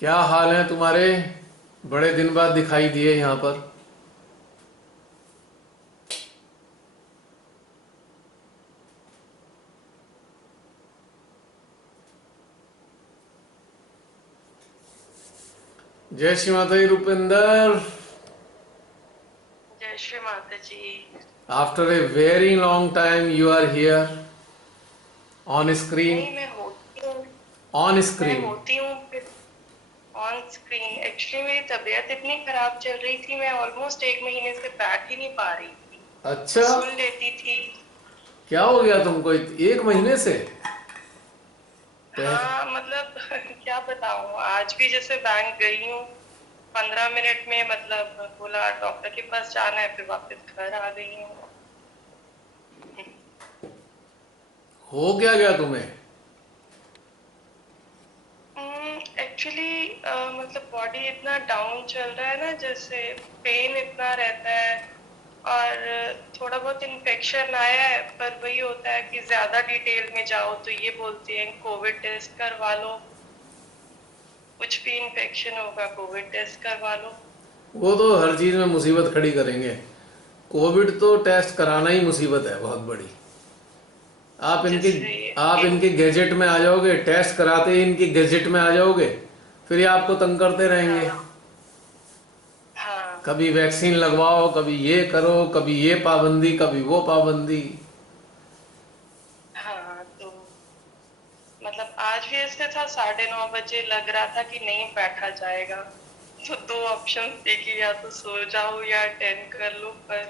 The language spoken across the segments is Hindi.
क्या हाल है तुम्हारे? बड़े दिन बाद दिखाई दिए यहाँ पर। जय श्री माता जी रूपेंद्र। जय Shri Mata ji. After a very long time you are here on screen. नहीं, मैं होती हूँ। ऑन मैं स्क्रीन। होती हूँ फिर ऑन स्क्रीन। एक्चुअली मेरी तबीयत इतनी खराब चल रही थी, मैं ऑलमोस्ट 1 महीने से बैठ ही नहीं पा रही थी। मैं अच्छा, सुन लेती थी। क्या हो गया तुमको 1 महीने से? पह, हाँ मतलब क्या बताऊँ, आज भी जैसे बैंक गई हूँ 15 मिनट में, मतलब बोला डॉक्टर के पास जाना है, फिर वापस घर आ गई हूँ। हो क्या गया तुम्हें? एक्चुअली मतलब बॉडी इतना डाउन चल रहा है ना, जैसे पेन इतना रहता है। और थोड़ा बहुत इन्फेक्शन आया है, पर वही होता है कि ज्यादा डिटेल में जाओ तो ये बोलते हैं कोविड टेस्ट करवा लो। कुछ भी इन्फेक्शन होगा कोविड टेस्ट करवा लो। वो तो हर चीज में मुसीबत खड़ी करेंगे। कोविड तो टेस्ट कराना ही मुसीबत है बहुत बड़ी। आप इनके जैसे आप इन इनके गैजेट में आ जाओगे, टेस्ट कराते ही इनकी गैजेट में आ जाओगे, फिर ये आपको तंग करते रहेंगे। हाँ हाँ कभी वैक्सीन लगवाओ, कभी ये करो, कभी ये पाबंदी, कभी वो पाबंदी। हाँ। तो मतलब आज भी ऐसे था, 9:30 बजे लग रहा था कि नहीं बैठा जाएगा। तो दो ऑप्शन थे कि या तो सो जाओ या अटेंड कर लो, पर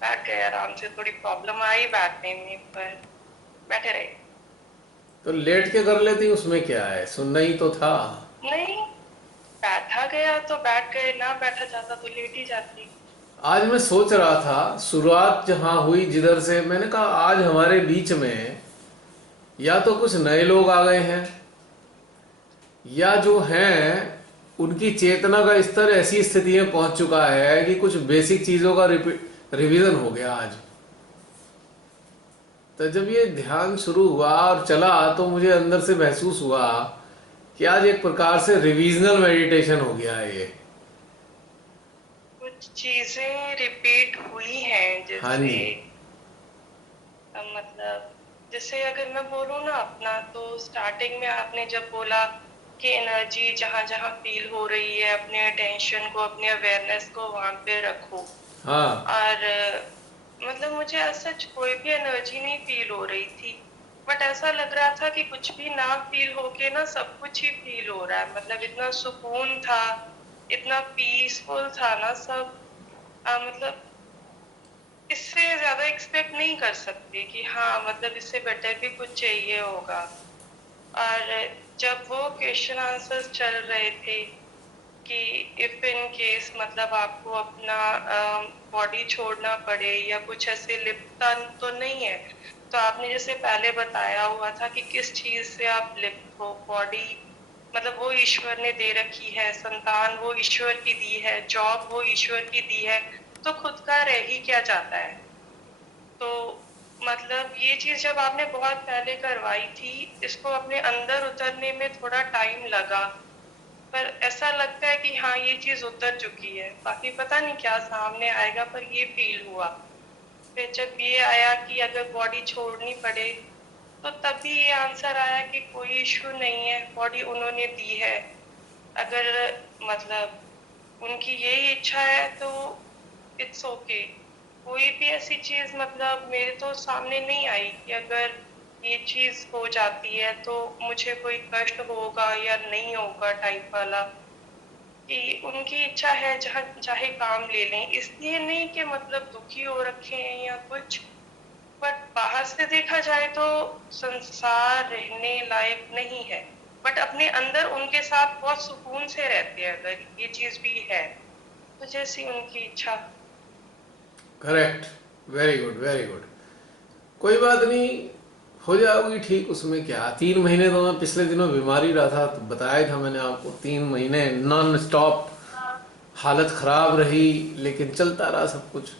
बैठ गए आराम से। थोड़ी प्रॉब्लम आई बैठने में, पर बैठे रहे। तो लेट के कर लेती, उसमें क्या है, सुनना ही तो था। नहीं, बैठा गया तो बैठ गए, ना बैठा जाता तो लेट ही जाती। आज मैं सोच रहा था, शुरुआत जहाँ हुई जिधर से, मैंने कहा आज हमारे बीच में या तो कुछ नए लोग आ गए हैं, या जो हैं उनकी चेतना का स्तर ऐसी स्थिति में पहुंच चुका है कि कुछ बेसिक चीज़ों का रिवीजन हो गया आज। तो जब ये ध्यान शुरू हुआ और चला तो मुझे अंदर से महसूस हुआ कि आज एक प्रकार से रिवीजनल मेडिटेशन हो गया है ये। कुछ चीजें रिपीट हुई हैं, हाँ जैसे जी। मतलब जैसे अगर मैं बोलूँ ना अपना, तो स्टार्टिंग में आपने जब बोला कि एनर्जी जहाँ जहाँ फील हो रही है, अपने अटेंशन को, अपने अवेयरनेस को वहां पे रखो। हाँ। और मतलब मुझे ऐसा कोई भी एनर्जी नहीं फील हो रही थी, बट ऐसा लग रहा था कि कुछ भी ना फील होके ना सब कुछ ही फील हो रहा है। मतलब इतना सुकून था, इतना पीसफुल था ना सब। मतलब इससे ज्यादा एक्सपेक्ट नहीं कर सकते कि हाँ, मतलब इससे बेटर भी कुछ चाहिए होगा। और जब वो क्वेश्चन आंसर्स चल रहे थे कि इफ इन केस मतलब आपको अपना बॉडी छोड़ना पड़े या कुछ ऐसे लिपटा तो नहीं है, तो आपने जैसे पहले बताया हुआ था कि किस चीज से आप लिप्त हो। बॉडी मतलब वो ईश्वर ने दे रखी है, संतान वो ईश्वर की दी है, जॉब वो ईश्वर की दी है, तो खुद का रह ही क्या जाता है। तो मतलब ये चीज जब आपने बहुत पहले करवाई थी, इसको अपने अंदर उतरने में थोड़ा टाइम लगा, पर ऐसा लगता है कि हाँ ये चीज उतर चुकी है। बाकी पता नहीं क्या सामने आएगा, पर ये फील हुआ। फिर जब ये आया कि अगर बॉडी छोड़नी पड़े, तो तभी ये आंसर आया कि कोई इश्यू नहीं है, बॉडी उन्होंने दी है। अगर मतलब उनकी यही इच्छा है तो इट्स ओके। कोई भी ऐसी चीज मतलब मेरे तो सामने नहीं आई कि अगर ये चीज हो जाती है तो मुझे कोई कष्ट होगा या नहीं होगा टाइप वाला। कि उनकी इच्छा है, जहाँ चाहे काम ले लें, इसलिए नहीं कि मतलब दुखी हो रखे हैं या कुछ। बट बाहर से देखा जाए तो संसार रहने लायक नहीं है, बट अपने अंदर उनके साथ बहुत सुकून से रहते हैं अगर ये चीज भी है तो। जैसी उनकी इच्छा। Correct. Very good, very good. कोई बात नहीं, हो जाओगी ठीक। उसमें क्या, 3 महीने तो मैं पिछले दिनों बीमार ही रहा था, तो बताया था मैंने आपको, 3 महीने नॉन स्टॉप हाँ हालत खराब रही, लेकिन चलता रहा सब कुछ।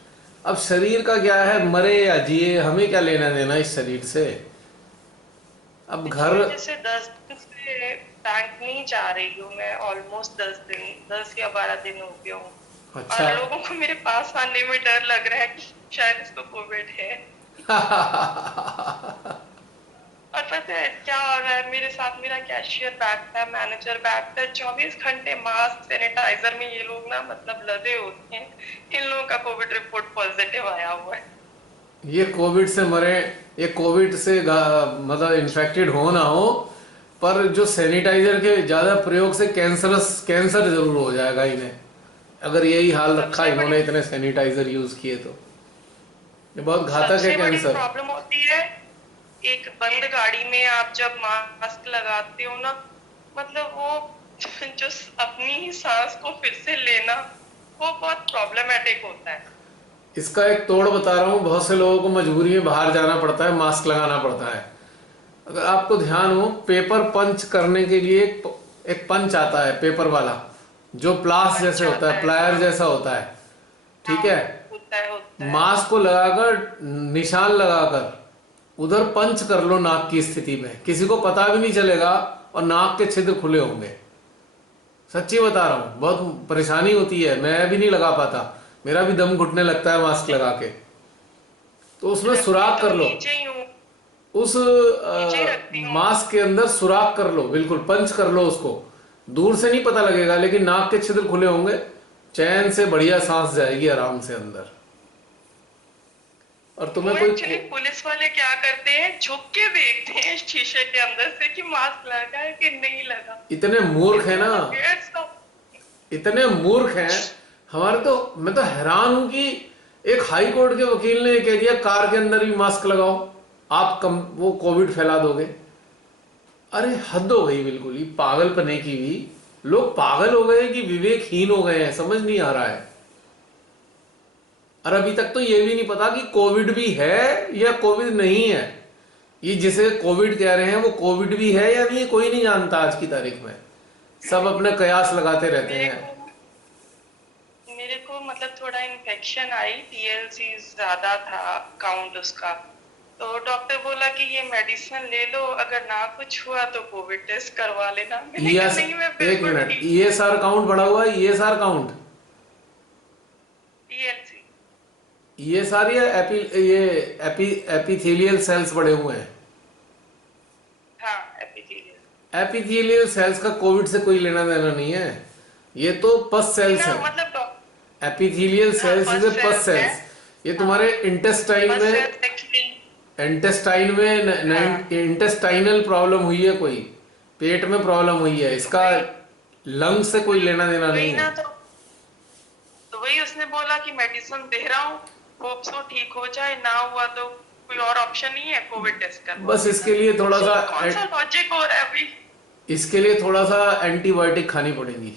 अब शरीर का क्या है, मरे या जिए हमें क्या लेना देना इस शरीर से। अब घर। इसी वजह से 10 दिन से बैंक नहीं जा रही हूँ मैं, ऑलमोस्ट 10 दिन, 10 या 12 दिन हो गए हूँ। अच्छा। और लोगों को मेरे पास आने में डर लग रहा है कि शायद इसको कोविड है। और पता है क्या हो रहा है मेरे साथ, मेरा कैशियर बैठता है, मैनेजर बैठता है, 24 घंटे मास्क सैनिटाइजर में ये लोग ना मतलब लदे होते हैं। इन लोगों का कोविड रिपोर्ट पॉजिटिव आया हुआ है। ये कोविड से मरे, ये कोविड से मतलब इन्फेक्टेड हो ना हो, पर जो सैनिटाइजर के ज़्यादा प्रयोग से कैंसर जरूर हो जाएगा इन्हें, अगर यही हाल रखा सबसे बड़ी इन्होंने इतने सैनिटाइजर यूज़ किए तो। ये बहुत घातक है सबसे बड़ी कैंसर। प्रॉब्लम होती है एक बंद गाड़ी में आप जब मास्क लगाते हो ना, मतलब वो जो अपनी ही सांस को फिर से लेना, वो बहुत प्रॉब्लमेटिक होता है। इसका एक तोड़ बता रहा हूँ, बहुत से लोगों को मजबूरी में बाहर जाना पड़ता है, मास्क लगाना पड़ता है। अगर आपको ध्यान हो, पेपर पंच करने के लिए एक पंच आता है पेपर वाला, जो प्लास पंच जैसे होता आता है, है, प्लायर हाँ। जैसा होता है। ठीक हाँ, है। होता है होता है। मास्क को लगाकर, निशान लगाकर उधर पंच कर लो नाक की स्थिति में, किसी को पता भी नहीं चलेगा और नाक के छिद्र खुले होंगे। सच्ची बता रहा हूँ, बहुत परेशानी होती है, मैं भी नहीं लगा पाता, मेरा भी दम घुटने लगता है मास्क लगा के। तो उसमें रखती सुराख तो कर लो, नीचे ही हूँ, उस नीचे ही रखती हूँ। मास्क के अंदर सुराख कर लो, बिल्कुल पंच कर लो उसको। दूर से नहीं पता लगेगा, लेकिन नाक के छिद्र खुले होंगे, चैन से बढ़िया सांस जाएगी आराम से अंदर। और वो तुम्हें कोई एक्चुअली पुलिस वाले क्या करते हैं, झुक के देखते हैं शीशे के अंदर से कि मास्क लगा है कि नहीं लगा। इतने मूर्ख है इतना ना, weird सा। इतने मूर्ख हैं हमारे। तो मैं तो हैरान हूं कि एक हाई कोर्ट के वकील ने कह दिया कार के अंदर भी मास्क लगाओ, आप कम वो कोविड फैला दोगे। अरे हद हो गई बिल्कुल ही, पागलपने की भी। लोग पागल हो गए कि विवेकहीन हो गए हैं, समझ नहीं आ रहा है। और अभी तक तो ये भी नहीं पता कि कोविड भी है या कोविड नहीं है। ये जिसे कोविड कह रहे हैं वो कोविड भी है या नहीं, कोई नहीं जानता आज की तारीख में। सब अपने कयास लगाते रहते मेरे हैं। को मेरे को मतलब थोड़ा इन्फेक्शन आई, टीएलसी ज्यादा था काउंट उसका। तो डॉक्टर बोला कि ये मेडिसिन ले लो, अगर ना कुछ हुआ तो कोविड टेस्ट करवा लेना। मैंने कहा ईएस, नहीं, मैं एक बिल्कुल मिनट, ठीक हूँ। ईएसआर काउंट बढ़ा हुआ है, ईएसआर काउंट, टीएलसी। ईएसआर या एपिथेलियल सेल्स बढ़े हुए हैं। हाँ, एपिथेलियल। एपिथेलियल सेल्स का कोविड से कोई लेना देना नहीं है, ये तो पस नहीं सेल्स ना, हैं। मतलब एपिथेलियल हाँ, सेल्स इज फर्स्ट ए पस सेल्स है। सेल्स। ये हाँ, तुम्हारे इंटेस्टाइन फर्स्ट में, सेल्स एक्चुअली। इंटेस्टाइन में हाँ, इंटेस्टाइनल प्रॉब्लम हुई है, कोई पेट में प्रॉब्लम हुई है, तो इसका वही लंग से कोई वही लेना देना नहीं वही है। ना, तो वही उसने बोला कि मेडिसिन दे रहा हूँ, होप सो ठीक हो जाए, ना हुआ तो कोई और ऑप्शन नहीं है, कोविड टेस्ट करवा बस लेना। इसके लिए थोड़ा तो सा कौन सा लॉजिक हो रहा है अभी। इसके लिए थोड़ा सा एंटीबायोटिक खानी पड़ेगी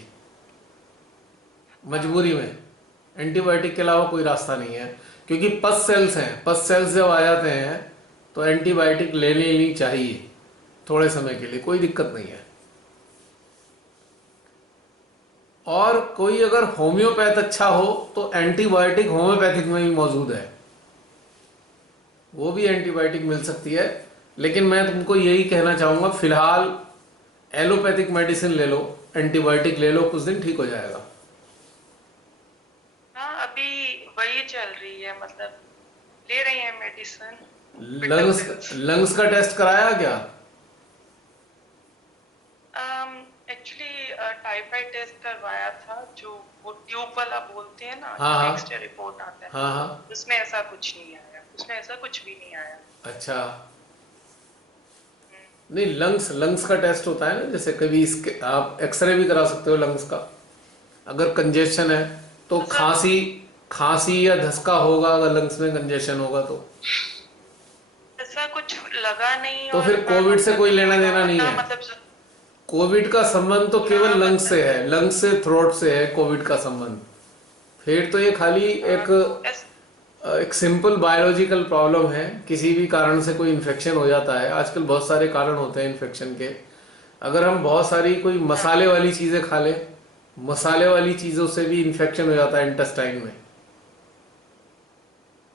मजबूरी हाँ, में। एंटीबायोटिक के अलावा कोई रास्ता नहीं है, क्योंकि पस सेल्स हैं, पस सेल्स जब आ जाते हैं तो एंटीबायोटिक ले लेनी चाहिए थोड़े समय के लिए, कोई दिक्कत नहीं है। और कोई अगर होम्योपैथ अच्छा हो तो एंटीबायोटिक होम्योपैथिक में भी मौजूद है, वो भी एंटीबायोटिक मिल सकती है। लेकिन मैं तुमको यही कहना चाहूँगा, फिलहाल एलोपैथिक मेडिसिन ले लो, एंटीबायोटिक ले लो, कुछ दिन ठीक हो जाएगा। हाँ, अभी वही चल रही है, मतलब ले रही है medicine, bitter lungs pills. Lungs का टेस्ट कराया क्या? एक्चुअली टाइफाइड टेस्ट करवाया था, जो वो ट्यूब वाला बोलते हैं ना, हाँ जो हाँ नेक्स्ट डे रिपोर्ट आता है। हाँ हाँ। उसमें ऐसा कुछ नहीं आया, उसमें ऐसा कुछ भी नहीं आया। अच्छा, नहीं लंग्स लंग्स का टेस्ट होता है ना, जैसे कभी इसके आप एक्सरे भी करा सकते हो लंग्स का। अगर कंजेशन है तो तो सर, खांसी, खांसी या धसका होगा, अगर लंग्स में कंजेशन होगा ऐसा कुछ लगा नहीं, तो और फिर ना कोविड से डॉक्टर कोई ने लेना बोला, देना नहीं ना है। मतलब कोविड का संबंध तो ना केवल लंग्स से मतलब है, लंग्स से थ्रोट से है कोविड का संबंध। फिर तो ये खाली एक तो एक सिंपल बायोलॉजिकल प्रॉब्लम है, किसी भी कारण से कोई इन्फेक्शन हो जाता है। आजकल बहुत सारे कारण होते हैं इन्फेक्शन के। अगर हम बहुत सारी कोई हाँ, मसाले वाली चीज़ें खा लें, मसाले वाली चीज़ों से भी इन्फेक्शन हो जाता है इंटेस्टाइन में।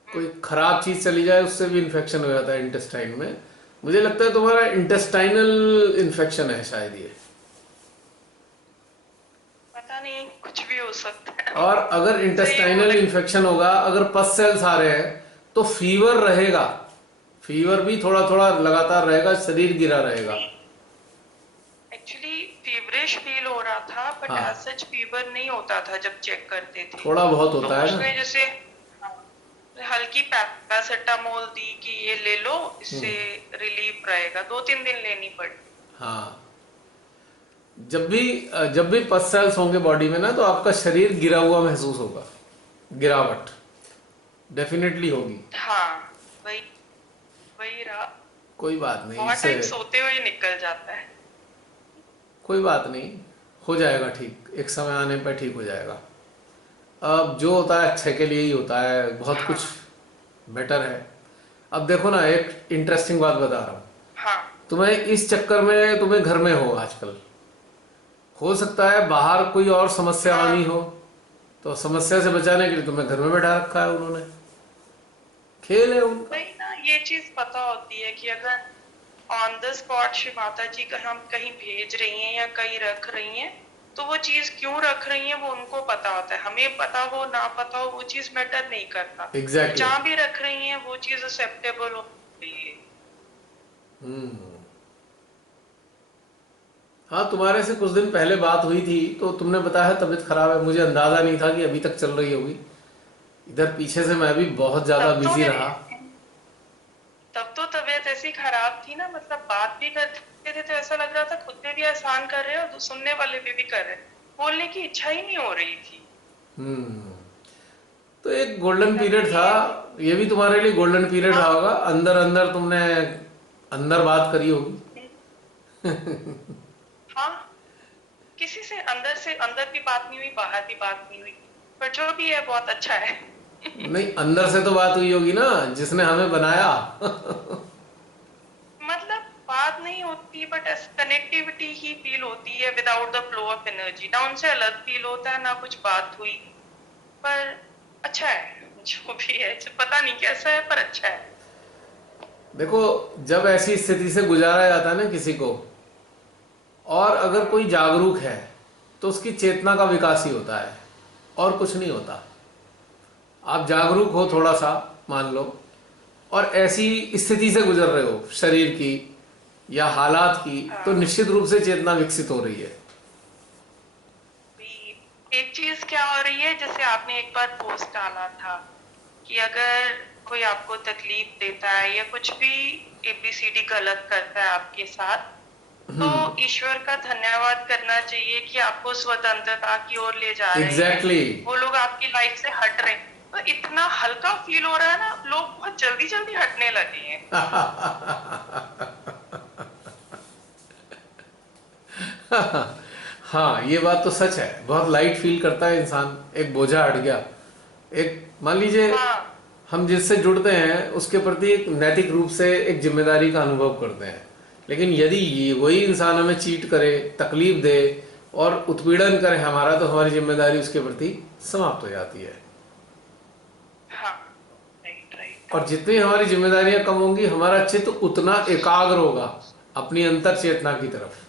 कोई खराब चीज़ चली जाए उससे भी इन्फेक्शन हो जाता है इंटेस्टाइन में। मुझे लगता है तुम्हारा इंटेस्टाइनल इन्फेक्शन है शायद ये। पता नहीं, कुछ भी हो सकता है। और अगर सही इंटेस्टाइनल बोले। इन्फेक्शन होगा, अगर पस सेल्स आ रहे हैं, तो फीवर रहेगा। फीवर भी थोड़ा थोड़ा लगातार रहेगा, शरीर गिरा रहेगा। नहीं, एक्चुअली फीवरिश फील हो रहा था, बट एज हाँ, सच फीवर नहीं होता था जब चेक करते थे। थोड़ा बहुत तो होता है ना। उसने जैसे हल्की पैरासिटामोल दी कि ये ले लो, इससे रिलीफ रहेगा, 2-3 दिन लेनी पड़ी। हाँ, जब भी पस सेल्स होंगे बॉडी में ना, तो आपका शरीर गिरा हुआ महसूस होगा। गिरावट डेफिनेटली होगी। हाँ, वही वही रहा। कोई बात नहीं बहुत इससे। टाइम सोते हुए निकल जाता है। कोई बात नहीं, हो जाएगा ठीक, एक समय आने पर ठीक हो जाएगा। अब जो होता है अच्छे के लिए ही होता है, बहुत कुछ हाँ बेटर है। अब देखो ना, एक इंटरेस्टिंग बात बता रहा हूँ हाँ तुम्हें। इस चक्कर में तुम्हें घर में हो आजकल, हो सकता है बाहर कोई और समस्या आनी हाँ। हो, तो समस्या से बचाने के लिए तुम्हें घर में बैठा रखा है उन्होंने। खेल है उनका। वही ना, ये चीज पता होती है कि अगर ऑन द स्पॉट शिव माता जी का हम कहीं भेज रही हैं या कहीं रख रही हैं, तो वो चीज क्यों रख रही हैं वो उनको पता होता है। हमें पता हो ना पता हो वो चीज मैटर नहीं करता। एग्जैक्टली जहां भी रख रही हैं वो चीज एक्सेप्टेबल हो गई है। हम्म। हाँ, तुम्हारे से कुछ दिन पहले बात हुई थी, तो तुमने बताया तबीयत खराब है। मुझे अंदाजा नहीं था कि अभी तक चल रही होगी। इधर पीछे से मैं भी बहुत ज्यादा तब तो बिजी मेरी रहा। तब तो तबीयत ऐसी खराब थी ना, मतलब बात भी करते थे तो ऐसा लग रहा था खुद पे भी एहसान कर रहे हैं और सुनने वाले पे भी कर रहे हैं। बोलने की इच्छा ही नहीं हो रही थी। हम्म। तो एक गोल्डन पीरियड तभी था। ये भी तुम्हारे लिए गोल्डन पीरियड रहा हाँ होगा। अंदर अंदर तुमने अंदर बात करी होगी। हाँ, किसी से अंदर भी बात नहीं हुई, बाहर भी बात नहीं हुई, पर जो भी है बहुत अच्छा है। नहीं, अंदर से तो बात हुई होगी ना, जिसने हमें बनाया। मतलब बात नहीं होती बट कनेक्टिविटी ही फील होती है without the flow of energy. ना उनसे अलग फील होता है ना कुछ बात हुई, पर अच्छा है जो भी है। पता नहीं कैसा है पर अच्छा है। देखो, जब ऐसी स्थिति से गुजारा जाता है ना किसी को, और अगर कोई जागरूक है, तो उसकी चेतना का विकास ही होता है, और कुछ नहीं होता। आप जागरूक हो थोड़ा सा, मान लो, और ऐसी स्थिति से गुजर रहे हो शरीर की या हालात की, तो हाँ, निश्चित रूप से चेतना विकसित हो रही है। एक चीज क्या हो रही है, जैसे आपने एक बार पोस्ट डाला था कि अगर कोई आपको तकलीफ देता है या कुछ भी एबीसीडी गलत करता है आपके साथ, तो ईश्वर का धन्यवाद करना चाहिए कि आपको स्वतंत्रता की ओर ले जा रहे हैं। एग्जैक्टली वो लोग आपकी लाइफ से हट रहे हैं, तो इतना हल्का फील हो रहा है ना, लोग बहुत जल्दी जल्दी हटने लगे हैं। exactly. हाँ, ये बात तो सच है। बहुत लाइट फील करता है इंसान, एक बोझा हट गया। एक मान लीजिए, हाँ हम जिससे जुड़ते हैं उसके प्रति एक नैतिक रूप से एक जिम्मेदारी का अनुभव करते हैं। लेकिन यदि ये वही इंसान हमें चीट करे, तकलीफ दे और उत्पीड़न करे हमारा, तो हमारी जिम्मेदारी उसके प्रति समाप्त हो जाती है। हाँ, राइट राइट। और जितनी हमारी जिम्मेदारियां कम होंगी, हमारा चित्त उतना एकाग्र होगा अपनी अंतर चेतना की तरफ।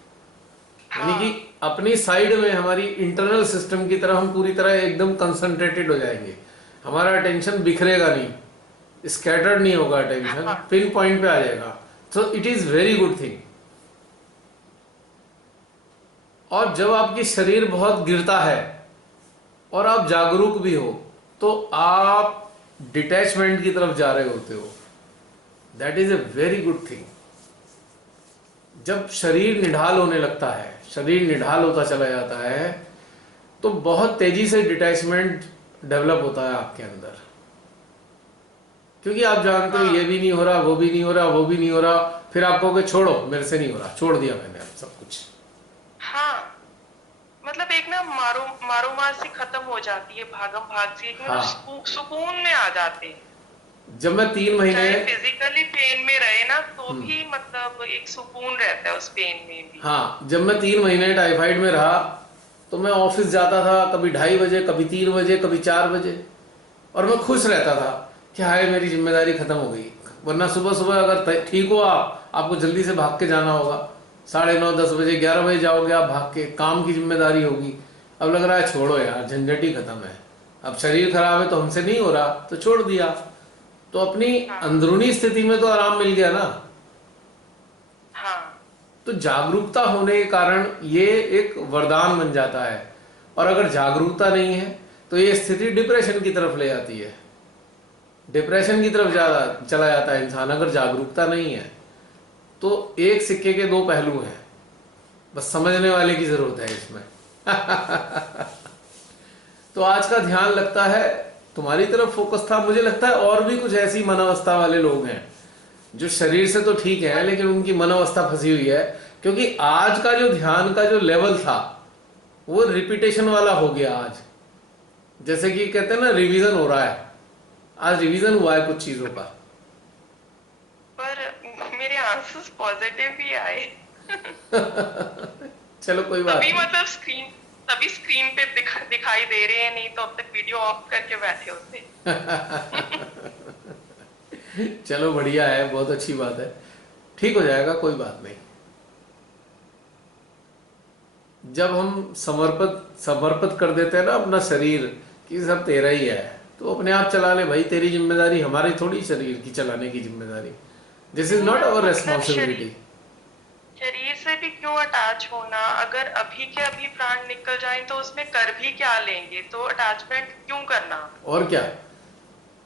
यानी कि हाँ अपनी साइड में, हमारी इंटरनल सिस्टम की तरफ हम पूरी तरह एकदम कंसंट्रेटेड हो जाएंगे। हमारा अटेंशन बिखरेगा नहीं, स्कैटर्ड नहीं होगा, अटेंशन हाँ पिन पॉइंट पे आ जाएगा। So it is very good thing. और जब आपकी शरीर बहुत गिरता है और आप जागरूक भी हो, तो आप डिटैचमेंट की तरफ जा रहे होते हो। That is a very good thing. जब शरीर निढाल होने लगता है, शरीर निढाल होता चला जाता है, तो बहुत तेजी से डिटैचमेंट डेवलप होता है आपके अंदर। क्योंकि आप जानते हो ये हाँ भी नहीं हो रहा, वो भी नहीं हो रहा, वो भी नहीं हो रहा, फिर आप कहोगे छोड़ो, मेरे से नहीं हो रहा, छोड़ दिया मैंने अब सब कुछ। हाँ, मतलब एक ना मारो मारो मार सी खत्म हो जाती है, भागम भाग सी, एक मतलब हाँ, सुकून में आ जाते हैं। जब मैं 3 महीने, चाहे फिजिकली पेन में रहे ना तो भी मतलब एक सुकून रहता है उस पेन में भी। हाँ, जब मैं 3 महीने टाइफाइड में रहा, तो मैं ऑफिस जाता था कभी 2:30 बजे, कभी 3 बजे, कभी 4 बजे, और मैं खुश रहता था कि हाय मेरी जिम्मेदारी खत्म हो गई। वरना सुबह सुबह अगर ठीक हो आपको जल्दी से भाग के जाना होगा, 9:30 10 बजे 11 बजे जाओगे आप भाग के, काम की जिम्मेदारी होगी। अब लग रहा है छोड़ो यार, झंझट ही खत्म है, अब शरीर खराब है तो हमसे नहीं हो रहा तो छोड़ दिया, तो अपनी हाँ अंदरूनी स्थिति में तो आराम मिल गया ना। हाँ तो जागरूकता होने के कारण ये एक वरदान बन जाता है। और अगर जागरूकता नहीं है तो ये स्थिति डिप्रेशन की तरफ ले जाती है, डिप्रेशन की तरफ ज्यादा चला जाता है इंसान अगर जागरूकता नहीं है। तो एक सिक्के के दो पहलू हैं, बस समझने वाले की जरूरत है इसमें। तो आज का ध्यान लगता है तुम्हारी तरफ फोकस था। मुझे लगता है और भी कुछ ऐसी मनोवस्था वाले लोग हैं जो शरीर से तो ठीक है लेकिन उनकी मनोवस्था फंसी हुई है, क्योंकि आज का जो ध्यान का जो लेवल था वो रिपीटेशन वाला हो गया। आज जैसे कि कहते हैं ना रिवीजन हो रहा है, आज रिवीजन हुआ है कुछ चीजों का। पर मेरे आंसर्स पॉजिटिव ही आए। चलो कोई बात तभी नहीं। मतलब तभी स्क्रीन पे दिखाई दे रहे हैं, नहीं तो अब तक वीडियो ऑफ करके बैठे होते। चलो बढ़िया है, बहुत अच्छी बात है, ठीक हो जाएगा, कोई बात नहीं। जब हम समर्पित कर देते हैं ना अपना शरीर कि सब तेरा ही है, तो अपने आप चला ले भाई, तेरी जिम्मेदारी, हमारी थोड़ी शरीर की चलाने की जिम्मेदारी। दिस इज नॉट अवर मतलब रेस्पॉन्सिबिलिटी। शरीर से भी क्यों अटैच होना? अगर अभी के अभी प्राण निकल जाए तो उसमें कर भी क्या लेंगे? तो अटैचमेंट क्यों करना? और क्या,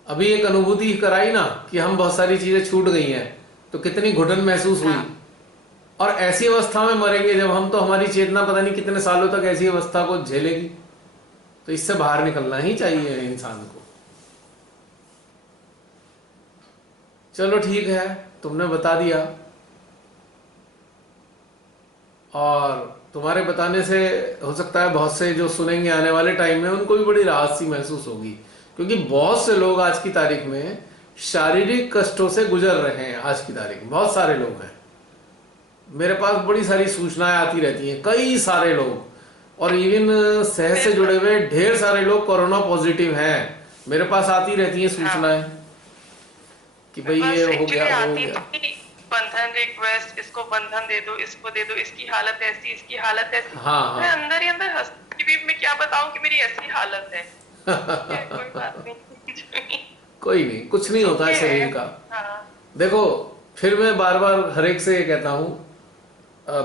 अभी एक अनुभूति कराई ना कि हम बहुत सारी चीजें छूट गई हैं, तो कितनी घुटन महसूस हुई। हाँ और ऐसी अवस्था में मरेंगे जब हम, तो हमारी चेतना पता नहीं कितने सालों तक ऐसी अवस्था को झेलेगी। तो इससे बाहर निकलना ही चाहिए इंसान को। चलो ठीक है, तुमने बता दिया, और तुम्हारे बताने से हो सकता है बहुत से जो सुनेंगे आने वाले टाइम में उनको भी बड़ी राहत सी महसूस होगी, क्योंकि बहुत से लोग आज की तारीख में शारीरिक कष्टों से गुजर रहे हैं। आज की तारीख में बहुत सारे लोग हैं, मेरे पास बड़ी सारी सूचनाएं आती रहती हैं, कई सारे लोग, और इवन सेहत से जुड़े हुए ढेर सारे लोग कोरोना पॉजिटिव हैं, मेरे पास आती रहती हैं सूचनाएं कि भाई बस ये हो गया एक्चुअली वो हो आती गया। थी बंधन रिक्वेस्ट, इसको बंधन दे दो, इसको दे दो, इसकी हालत ऐसी, इसकी हालत ऐसी। हाँ मैं हाँ। अंदर ही अंदर हंसती भी, मैं क्या बताऊं कि मेरी ऐसी हालत है। कोई बात नहीं। कोई नहीं, कुछ नहीं होता है ओके है। शरीर का। हाँ देखो, फिर मैं बार बार हर एक से ये कहता हूं,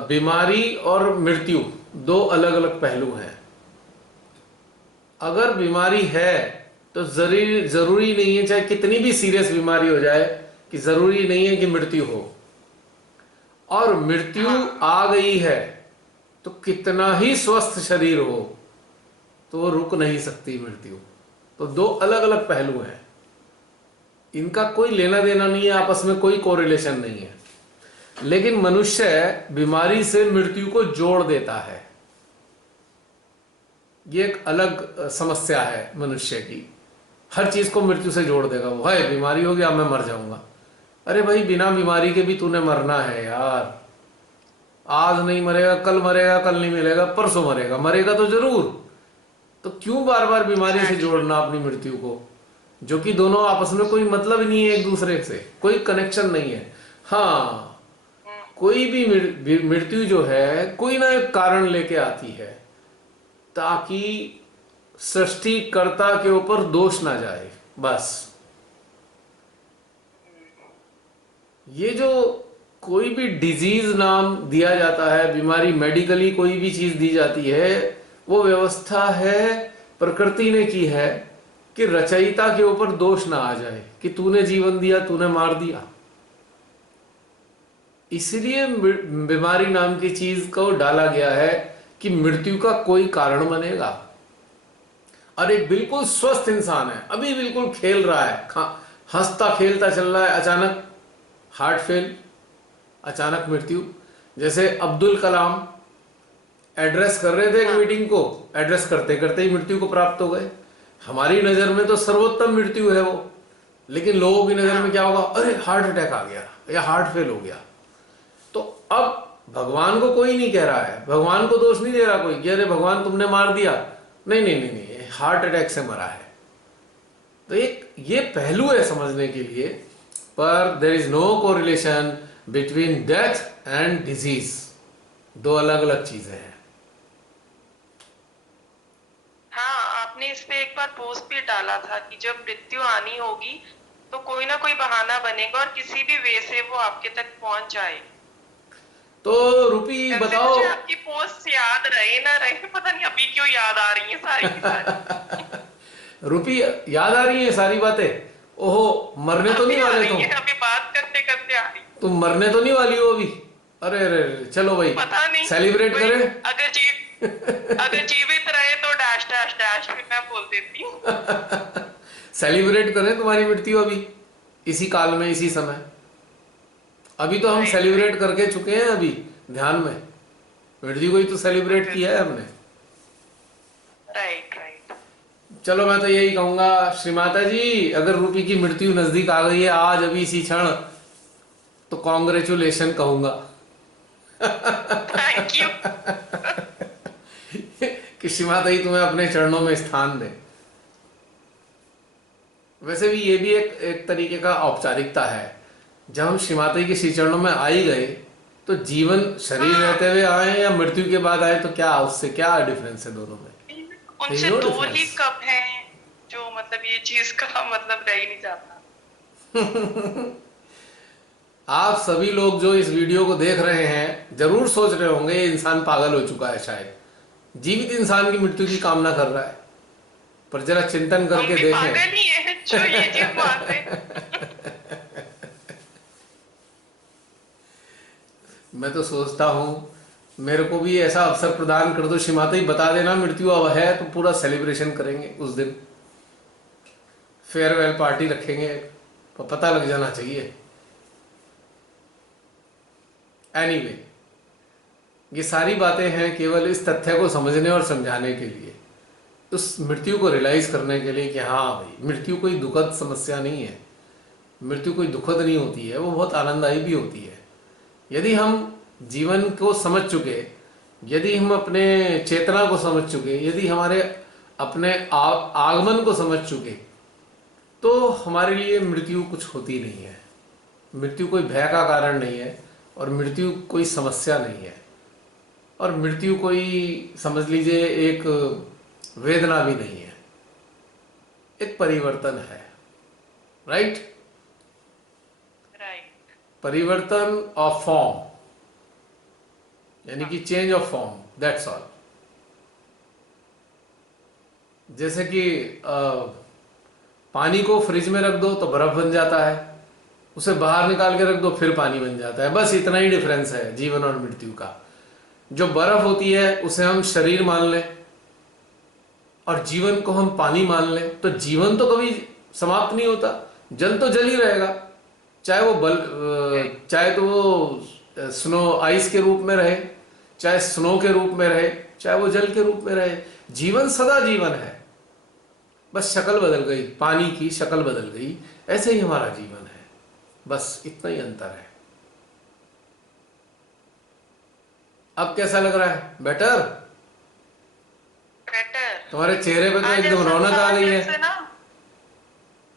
बीमारी और मृत्यु दो अलग अलग पहलू हैं। अगर बीमारी है तो जरूरी नहीं है, चाहे कितनी भी सीरियस बीमारी हो जाए, कि जरूरी नहीं है कि मृत्यु हो। और मृत्यु आ गई है तो कितना ही स्वस्थ शरीर हो तो वो रुक नहीं सकती मृत्यु। तो दो अलग अलग पहलू हैं, इनका कोई लेना देना नहीं है, आपस में कोई कोरिलेशन नहीं है। लेकिन मनुष्य बीमारी से मृत्यु को जोड़ देता है, ये एक अलग समस्या है मनुष्य की। हर चीज को मृत्यु से जोड़ देगा, वो है बीमारी हो गया मैं मर जाऊंगा। अरे भाई, बिना बीमारी के भी तूने मरना है यार। आज नहीं मरेगा, कल मरेगा, कल नहीं मिलेगा, परसों मरेगा, मरेगा तो जरूर। तो क्यों बार बार बीमारी से जोड़ना अपनी मृत्यु को, जो कि दोनों आपस में कोई मतलब ही नहीं है, एक दूसरे से कोई कनेक्शन नहीं है। हाँ, कोई भी मृत्यु जो है कोई ना एक कारण लेके आती है, ताकि सृष्टिकर्ता के ऊपर दोष ना जाए, बस। ये जो कोई भी डिजीज नाम दिया जाता है, बीमारी मेडिकली कोई भी चीज दी जाती है, वो व्यवस्था है प्रकृति ने की है कि रचयिता के ऊपर दोष ना आ जाए कि तूने जीवन दिया, तूने मार दिया। इसलिए बीमारी नाम की चीज को डाला गया है कि मृत्यु का कोई कारण बनेगा। और एक बिल्कुल स्वस्थ इंसान है, अभी बिल्कुल खेल रहा है, हंसता खेलता चल रहा है, अचानक हार्ट फेल, अचानक मृत्यु। जैसे अब्दुल कलाम एड्रेस कर रहे थे एक मीटिंग को, एड्रेस करते करते ही मृत्यु को प्राप्त हो गए। हमारी नजर में तो सर्वोत्तम मृत्यु है वो, लेकिन लोगों की नजर में क्या होगा, अरे हार्ट अटैक आ गया या हार्ट फेल हो गया। तो अब भगवान को कोई नहीं कह रहा है, भगवान को दोष नहीं दे रहा कोई कि अरे भगवान तुमने मार दिया, नहीं नहीं नहीं नहीं, हार्ट अटैक से मरा है। तो एक ये पहलू है समझने के लिए, पर there is no correlation between death and disease, दो अलग अलग चीजें हैं। हाँ, आपने इस पे एक बार पोस्ट भी डाला था कि जब मृत्यु आनी होगी तो कोई ना कोई बहाना बनेगा और किसी भी वे से वो आपके तक पहुंच जाए। तो रूपी ऐसे बताओ। मुझे आपकी पोस्ट याद रहे ना रहे, पता नहीं अभी क्यों याद आ रही है सारी की सारी। रूपी याद आ रही है सारी बातें? ओहो, मरने तो अभी नहीं आ वाले रही तुम? है, अभी बात करते करते आ रही है। तुम मरने तो नहीं वाली हो अभी? अरे अरे अरे, चलो भाई पता नहीं सेलिब्रेट भाई, करें। अगर जीवित रहे तो डैश डैश डैश फिर मैं बोल देती हूँ। सेलिब्रेट करें तुम्हारी मृत्यु अभी, इसी काल में, इसी समय। अभी तो हम राइट सेलिब्रेट राइट करके चुके हैं अभी ध्यान में। मृत्यु को ही तो सेलिब्रेट किया है हमने। Right right. चलो मैं तो यही कहूंगा श्रीमाता जी, अगर रूपी की मृत्यु नजदीक आ गई है आज अभी इसी क्षण, तो कॉन्ग्रेचुलेशन कहूंगा। Thank you. कि श्रीमाता जी तुम्हें अपने चरणों में स्थान दे। वैसे भी ये भी एक तरीके का औपचारिकता है। जब हम श्रीमाता जी के श्री चरणों में आ ही गए, तो जीवन शरीर रहते हुए आए या मृत्यु के बाद आए, तो क्या उससे क्या डिफरेंस है दोनों में? There is उनसे no दूर ही difference. कब है जो मतलब ये चीज का मतलब रह ही नहीं जाता। आप सभी लोग जो इस वीडियो को देख रहे हैं जरूर सोच रहे होंगे ये इंसान पागल हो चुका है, शायद जीवित इंसान की मृत्यु की कामना कर रहा है। पर जरा चिंतन हम करके भी देखें। पागल ही है जो ये चीज मानते हैं। मैं तो सोचता हूं मेरे को भी ऐसा अवसर प्रदान कर दो श्रीमाता जी, बता देना मृत्यु अब है तो पूरा सेलिब्रेशन करेंगे उस दिन, फेयरवेल पार्टी रखेंगे, तो पता लग जाना चाहिए। एनीवे, ये सारी बातें हैं केवल इस तथ्य को समझने और समझाने के लिए, उस मृत्यु को रियलाइज करने के लिए कि हाँ भाई, मृत्यु कोई दुखद समस्या नहीं है, मृत्यु कोई दुखद नहीं होती है, वो बहुत आनंददायी भी होती है। यदि हम जीवन को समझ चुके, यदि हम अपने चेतना को समझ चुके, यदि हमारे अपने आगमन को समझ चुके, तो हमारे लिए मृत्यु कुछ होती नहीं है। मृत्यु कोई भय का कारण नहीं है, और मृत्यु कोई समस्या नहीं है, और मृत्यु कोई समझ लीजिए एक वेदना भी नहीं है, एक परिवर्तन है। राइट? राइट। परिवर्तन ऑफ फॉर्म, यानी कि change of form, that's all. जैसे कि पानी को फ्रिज में रख दो तो बर्फ बन जाता है, उसे बाहर निकाल के रख दो फिर पानी बन जाता है, बस इतना ही डिफरेंस है जीवन और मृत्यु का। जो बर्फ होती है उसे हम शरीर मान लें, और जीवन को हम पानी मान लें, तो जीवन तो कभी समाप्त नहीं होता, जल तो जल ही रहेगा, चाहे तो वो स्नो आइस के रूप में रहे, चाहे स्नो के रूप में रहे, चाहे वो जल के रूप में रहे, जीवन सदा जीवन है। बस शक्ल बदल गई, पानी की शक्ल बदल गई, ऐसे ही हमारा जीवन है, बस इतना ही अंतर है। अब कैसा लग रहा है? बेटर? बेटर। तुम्हारे चेहरे पे तो आज एकदम ऐसा रौनक था आ गई जैसे है। ना,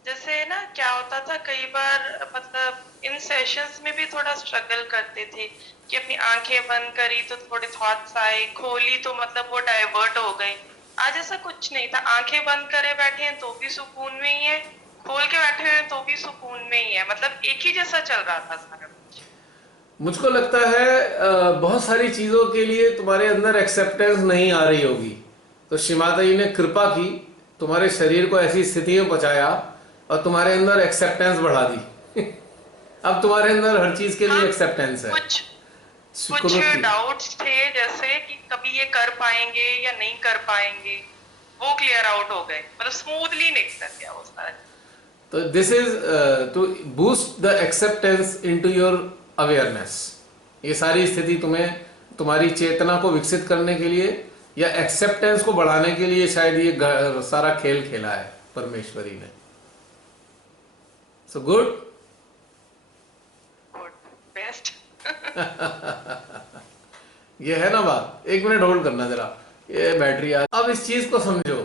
जैसे ना क्या होता था कई बार, मतलब इन सेशंस में भी थोड़ा स्ट्रगल करते थे कि अपनी आंखें बंद करी तो थोड़े थॉट्स आए, खोली तो मतलब वो डाइवर्ट हो गए। आज ऐसा कुछ नहीं था, आंखें बंद करे बैठे हैं तो भी सुकून में ही है, खोल के बैठे हैं तो भी सुकून में ही है, मतलब एक ही जैसा चल रहा था सारा कुछ। मुझको लगता है बहुत सारी चीजों के लिए तुम्हारे अंदर एक्सेप्टेंस नहीं आ रही होगी, तो श्री माता जी ने कृपा की, तुम्हारे शरीर को ऐसी स्थिति में पहुंचाया और तुम्हारे अंदर एक्सेप्टेंस बढ़ा दी। अब तुम्हारे अंदर हर चीज के लिए हाँ, एक्सेप्टेंस है, कुछ स्वीकृति। डाउट्स थे जैसे कि कभी ये कर पाएंगे या नहीं कर पाएंगे, वो क्लियर आउट हो गए, मतलब स्मूथली निकल गया वो सारा। तो this is to boost the acceptance into your awareness. ये सारी स्थिति तुम्हें तुम्हारी चेतना को विकसित करने के लिए या एक्सेप्टेंस को बढ़ाने के लिए शायद ये सारा खेल खेला है परमेश्वरी ने। So good. Good, best. ये है ना बात। एक मिनट होल्ड करना जरा, ये बैटरी आ। अब इस चीज को समझो,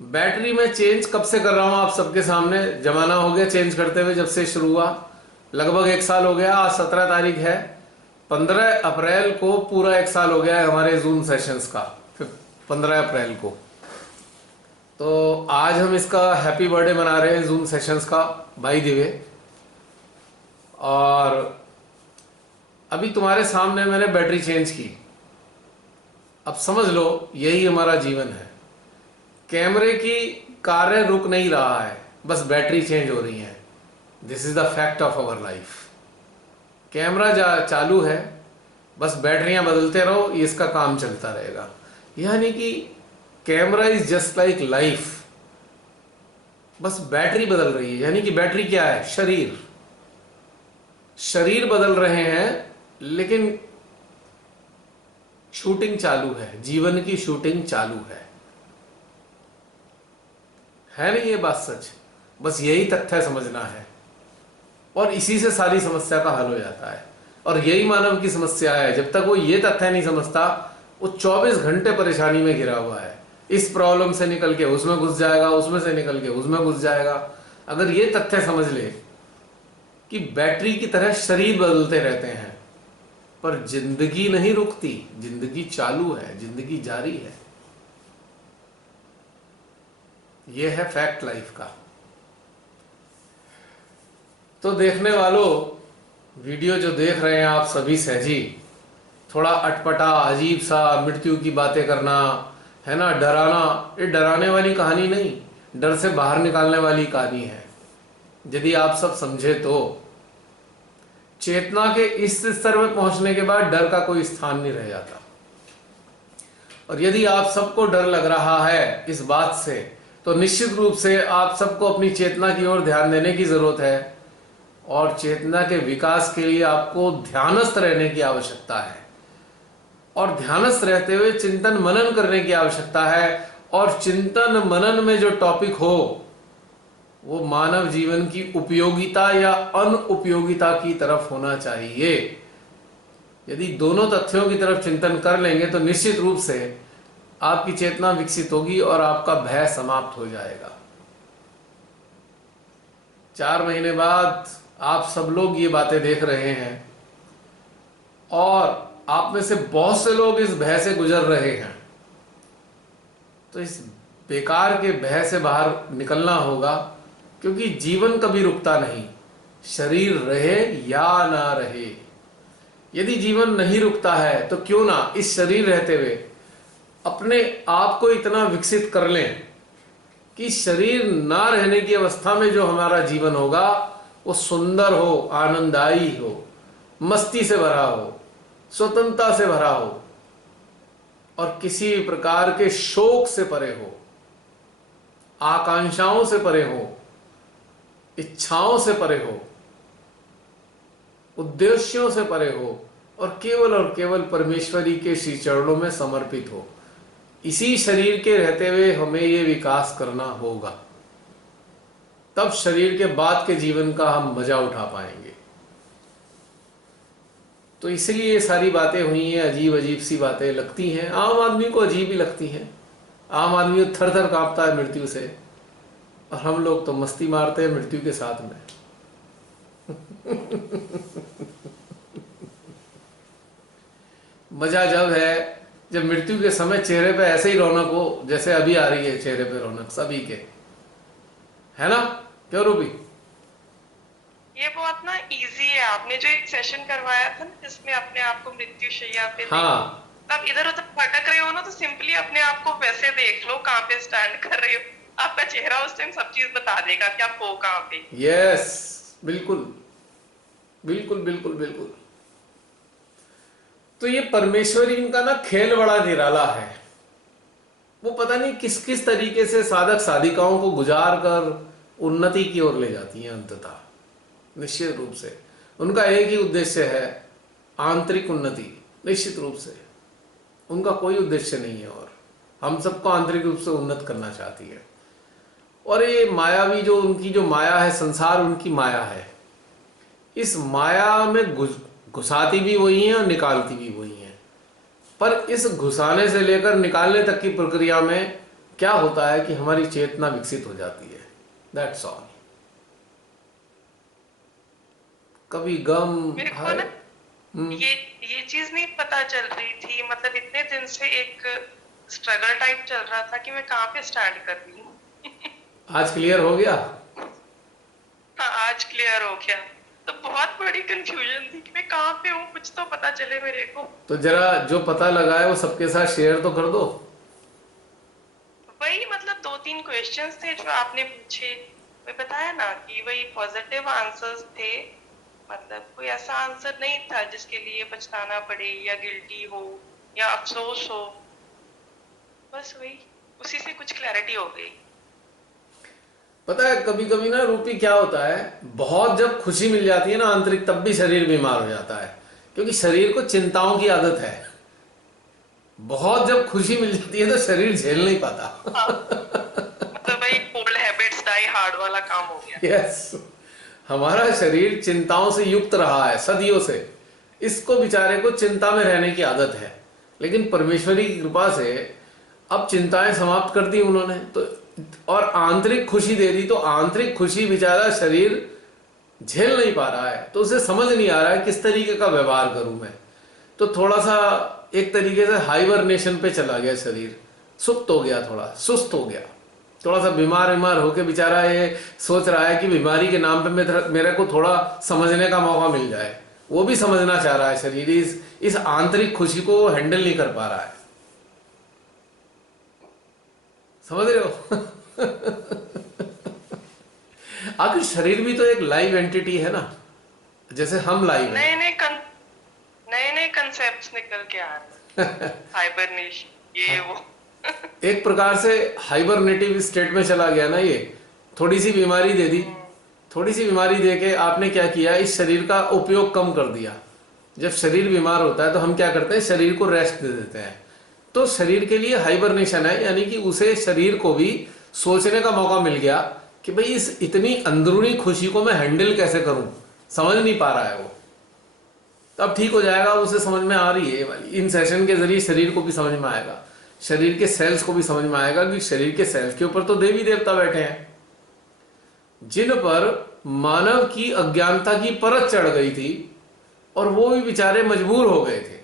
बैटरी में चेंज कब से कर रहा हूं आप सबके सामने, जमाना हो गया चेंज करते हुए जब से शुरू हुआ, लगभग 1 साल हो गया। आज 17 तारीख है, 15 अप्रैल को पूरा 1 साल हो गया है हमारे जूम सेशंस का। फिर 15 अप्रैल को तो आज हम इसका हैप्पी बर्थडे मना रहे हैं जूम सेशंस का, बाय द वे। और अभी तुम्हारे सामने मैंने बैटरी चेंज की। अब समझ लो यही हमारा जीवन है। कैमरे की कार्य रुक नहीं रहा है, बस बैटरी चेंज हो रही है। This is the fact of our life. Camera चालू है, बस बैटरियां बदलते रहो, ये इसका काम चलता रहेगा। यानी कि camera is just like life, बस बैटरी बदल रही है। यानी कि बैटरी क्या है? शरीर। शरीर बदल रहे हैं लेकिन शूटिंग चालू है, जीवन की शूटिंग चालू है नहीं ये बात सच? बस यही तथ्य समझना है और इसी से सारी समस्या का हल हो जाता है। और यही मानव की समस्या है। जब तक वो ये तथ्य नहीं समझता, वो 24 घंटे परेशानी में घिरा हुआ है। इस प्रॉब्लम से निकल के उसमें घुस जाएगा, उसमें से निकल के उसमें घुस जाएगा। अगर ये तथ्य समझ ले कि बैटरी की तरह शरीर बदलते रहते हैं, पर जिंदगी नहीं रुकती, जिंदगी चालू है, जिंदगी जारी है। यह है फैक्ट लाइफ का। तो देखने वालों, वीडियो जो देख रहे हैं आप सभी सहजी, थोड़ा अटपटा अजीब सा मृत्यु की बातें करना है ना, डराना, ये डराने वाली कहानी नहीं, डर से बाहर निकालने वाली कहानी है। यदि आप सब समझे तो चेतना के इस स्तर में पहुंचने के बाद डर का कोई स्थान नहीं रह जाता। और यदि आप सबको डर लग रहा है इस बात से, तो निश्चित रूप से आप सबको अपनी चेतना की ओर ध्यान देने की जरूरत है। और चेतना के विकास के लिए आपको ध्यानस्थ रहने की आवश्यकता है, और ध्यानस्थ रहते हुए चिंतन मनन करने की आवश्यकता है। और चिंतन मनन में जो टॉपिक हो वो मानव जीवन की उपयोगिता या अनुपयोगिता की तरफ होना चाहिए। यदि दोनों तथ्यों की तरफ चिंतन कर लेंगे तो निश्चित रूप से आपकी चेतना विकसित होगी और आपका भय समाप्त हो जाएगा। 4 महीने बाद आप सब लोग ये बातें देख रहे हैं और आप में से बहुत से लोग इस भय से गुजर रहे हैं। तो इस बेकार के भय से बाहर निकलना होगा, क्योंकि जीवन कभी रुकता नहीं, शरीर रहे या ना रहे। यदि जीवन नहीं रुकता है तो क्यों ना इस शरीर रहते हुए अपने आप को इतना विकसित कर लें कि शरीर ना रहने की अवस्था में जो हमारा जीवन होगा वो सुंदर हो, आनंददायी हो, मस्ती से भरा हो, स्वतंत्रता से भरा हो और किसी प्रकार के शोक से परे हो, आकांक्षाओं से परे हो, इच्छाओं से परे हो, उद्देश्यों से परे हो और केवल परमेश्वरी के श्री चरणों में समर्पित हो। इसी शरीर के रहते हुए हमें ये विकास करना होगा, तब शरीर के बाद के जीवन का हम मजा उठा पाएंगे। तो इसलिए ये सारी बातें हुई हैं, अजीब अजीब सी बातें लगती हैं, आम आदमी को अजीब ही लगती हैं। आम आदमी थर थर कांपता है मृत्यु से, और हम लोग तो मस्ती मारते हैं मृत्यु के साथ में। मजा जब है जब मृत्यु के समय चेहरे पे ऐसे ही रौनक हो जैसे अभी आ रही है चेहरे पे रौनक सभी के, है ना? क्यों रूबी? ये बहुत ना इजी है। आपने जो एक सेशन करवाया था ना जिसमें अपने आप को मृत्यु शैया पे हाँ, तब इधर उधर भटक रहे हो ना, तो सिंपली अपने आप को वैसे देख लो कहाँ पे स्टैंड कर रहे हो। आपका चेहरा उस टाइम सब चीज बता देगा कि आप हो कहाँ पे। यस, बिल्कुल बिल्कुल बिल्कुल बिल्कुल। तो ये परमेश्वरी इनका ना खेल बड़ा निराला है। वो पता नहीं किस किस तरीके से साधक साधिकाओं को गुजार कर उन्नति की ओर ले जाती हैं। अंततः निश्चित रूप से उनका एक ही उद्देश्य है, आंतरिक उन्नति। निश्चित रूप से उनका कोई उद्देश्य नहीं है, और हम सबको आंतरिक रूप से उन्नत करना चाहती है। और ये मायावी जो उनकी जो माया है, संसार उनकी माया है। इस माया में घुसाती भी वही है और निकालती भी वही है। पर इस घुसाने से लेकर निकालने तक की प्रक्रिया में क्या होता है कि हमारी चेतना विकसित हो जाती है। That's all. कभी गम। मेरे को हाय। ना ये ये चीज नहीं पता चल रही थी, मतलब इतने दिन से एक स्ट्रगल टाइप चल रहा था कि मैं कहाँ पे स्टैंड कर रही हूँ। आज क्लियर हो गया। हाँ, आज क्लियर हो गया। तो बहुत बड़ी कंफ्यूजन थी कि मैं कहाँ पे हूँ, कुछ तो पता चले मेरे को। तो जरा जो पता लगा है वो सबके साथ शेयर तो कर दो। वही मतलब दो तीन क्वेश्चंस थे जो आपने पूछे। मैं बताया ना कि वही पॉजिटिव आंसर्स थे। मतलब कोई ऐसा आंसर नहीं था जिसके लिए पछताना पड़े या गिल्टी हो या अफसोस हो। बस वही, उसी से कुछ क्लैरिटी हो गई। पता है कभी कभी ना रूपी क्या होता है, बहुत जब खुशी मिल जाती है ना आंतरिक, तब भी शरीर बीमार हो जाता है। क्योंकि शरीर को चिंताओं की आदत है। बहुत जब खुशी मिल जाती है तो शरीर झेल नहीं पाता। हाँ, मतलब वही ओल्ड हैबिट्स डाई हार्ड वाला काम हो गया। यस। हमारा शरीर चिंताओं से युक्त रहा है सदियों से। इसको बेचारे को चिंता में रहने की आदत है। लेकिन परमेश्वरी की कृपा से अब चिंताएं समाप्त कर दी उन्होंने तो, और आंतरिक खुशी दे दी, तो आंतरिक खुशी बेचारा शरीर झेल नहीं पा रहा है, तो उसे समझ नहीं आ रहा है किस तरीके का व्यवहार करूं मैं। तो थोड़ा सा एक तरीके से हाइबरनेशन पे चला गया शरीर, सुप्त हो गया, थोड़ा सुस्त हो गया, थोड़ा सा बीमार बीमार होके बेचारा ये सोच रहा है कि बीमारी के नाम पे मेरे को थोड़ा समझने का मौका मिल जाए। वो भी समझना चाह रहा है शरीर, इस आंतरिक खुशी को वो हैंडल नहीं कर पा रहा है। समझ रहे हो? आखिर शरीर भी तो एक लाइव एंटिटी है ना, जैसे हम लाइव हैं। नए नए नए नए कंसेप्ट निकल के आ रहे हैं, हाइबरनेशन ये वो। एक प्रकार से हाइबरनेटिव स्टेट में चला गया ना ये। थोड़ी सी बीमारी दे दी, थोड़ी सी बीमारी दे के आपने क्या किया, इस शरीर का उपयोग कम कर दिया। जब शरीर बीमार होता है तो हम क्या करते हैं, शरीर को रेस्ट दे देते हैं। तो शरीर के लिए हाइबरनेशन है, यानी कि उसे, शरीर को भी सोचने का मौका मिल गया कि भाई इस इतनी अंदरूनी खुशी को मैं हैंडल कैसे करूं। समझ नहीं पा रहा है वो। तब ठीक हो जाएगा, उसे समझ में आ रही है ये वाली। इन सेशन के जरिए शरीर को भी समझ में आएगा, शरीर के सेल्स को भी समझ में आएगा कि शरीर के सेल्स के ऊपर तो देवी देवता बैठे हैं, जिन पर मानव की अज्ञानता की परत चढ़ गई थी, और वो भी बेचारे मजबूर हो गए थे।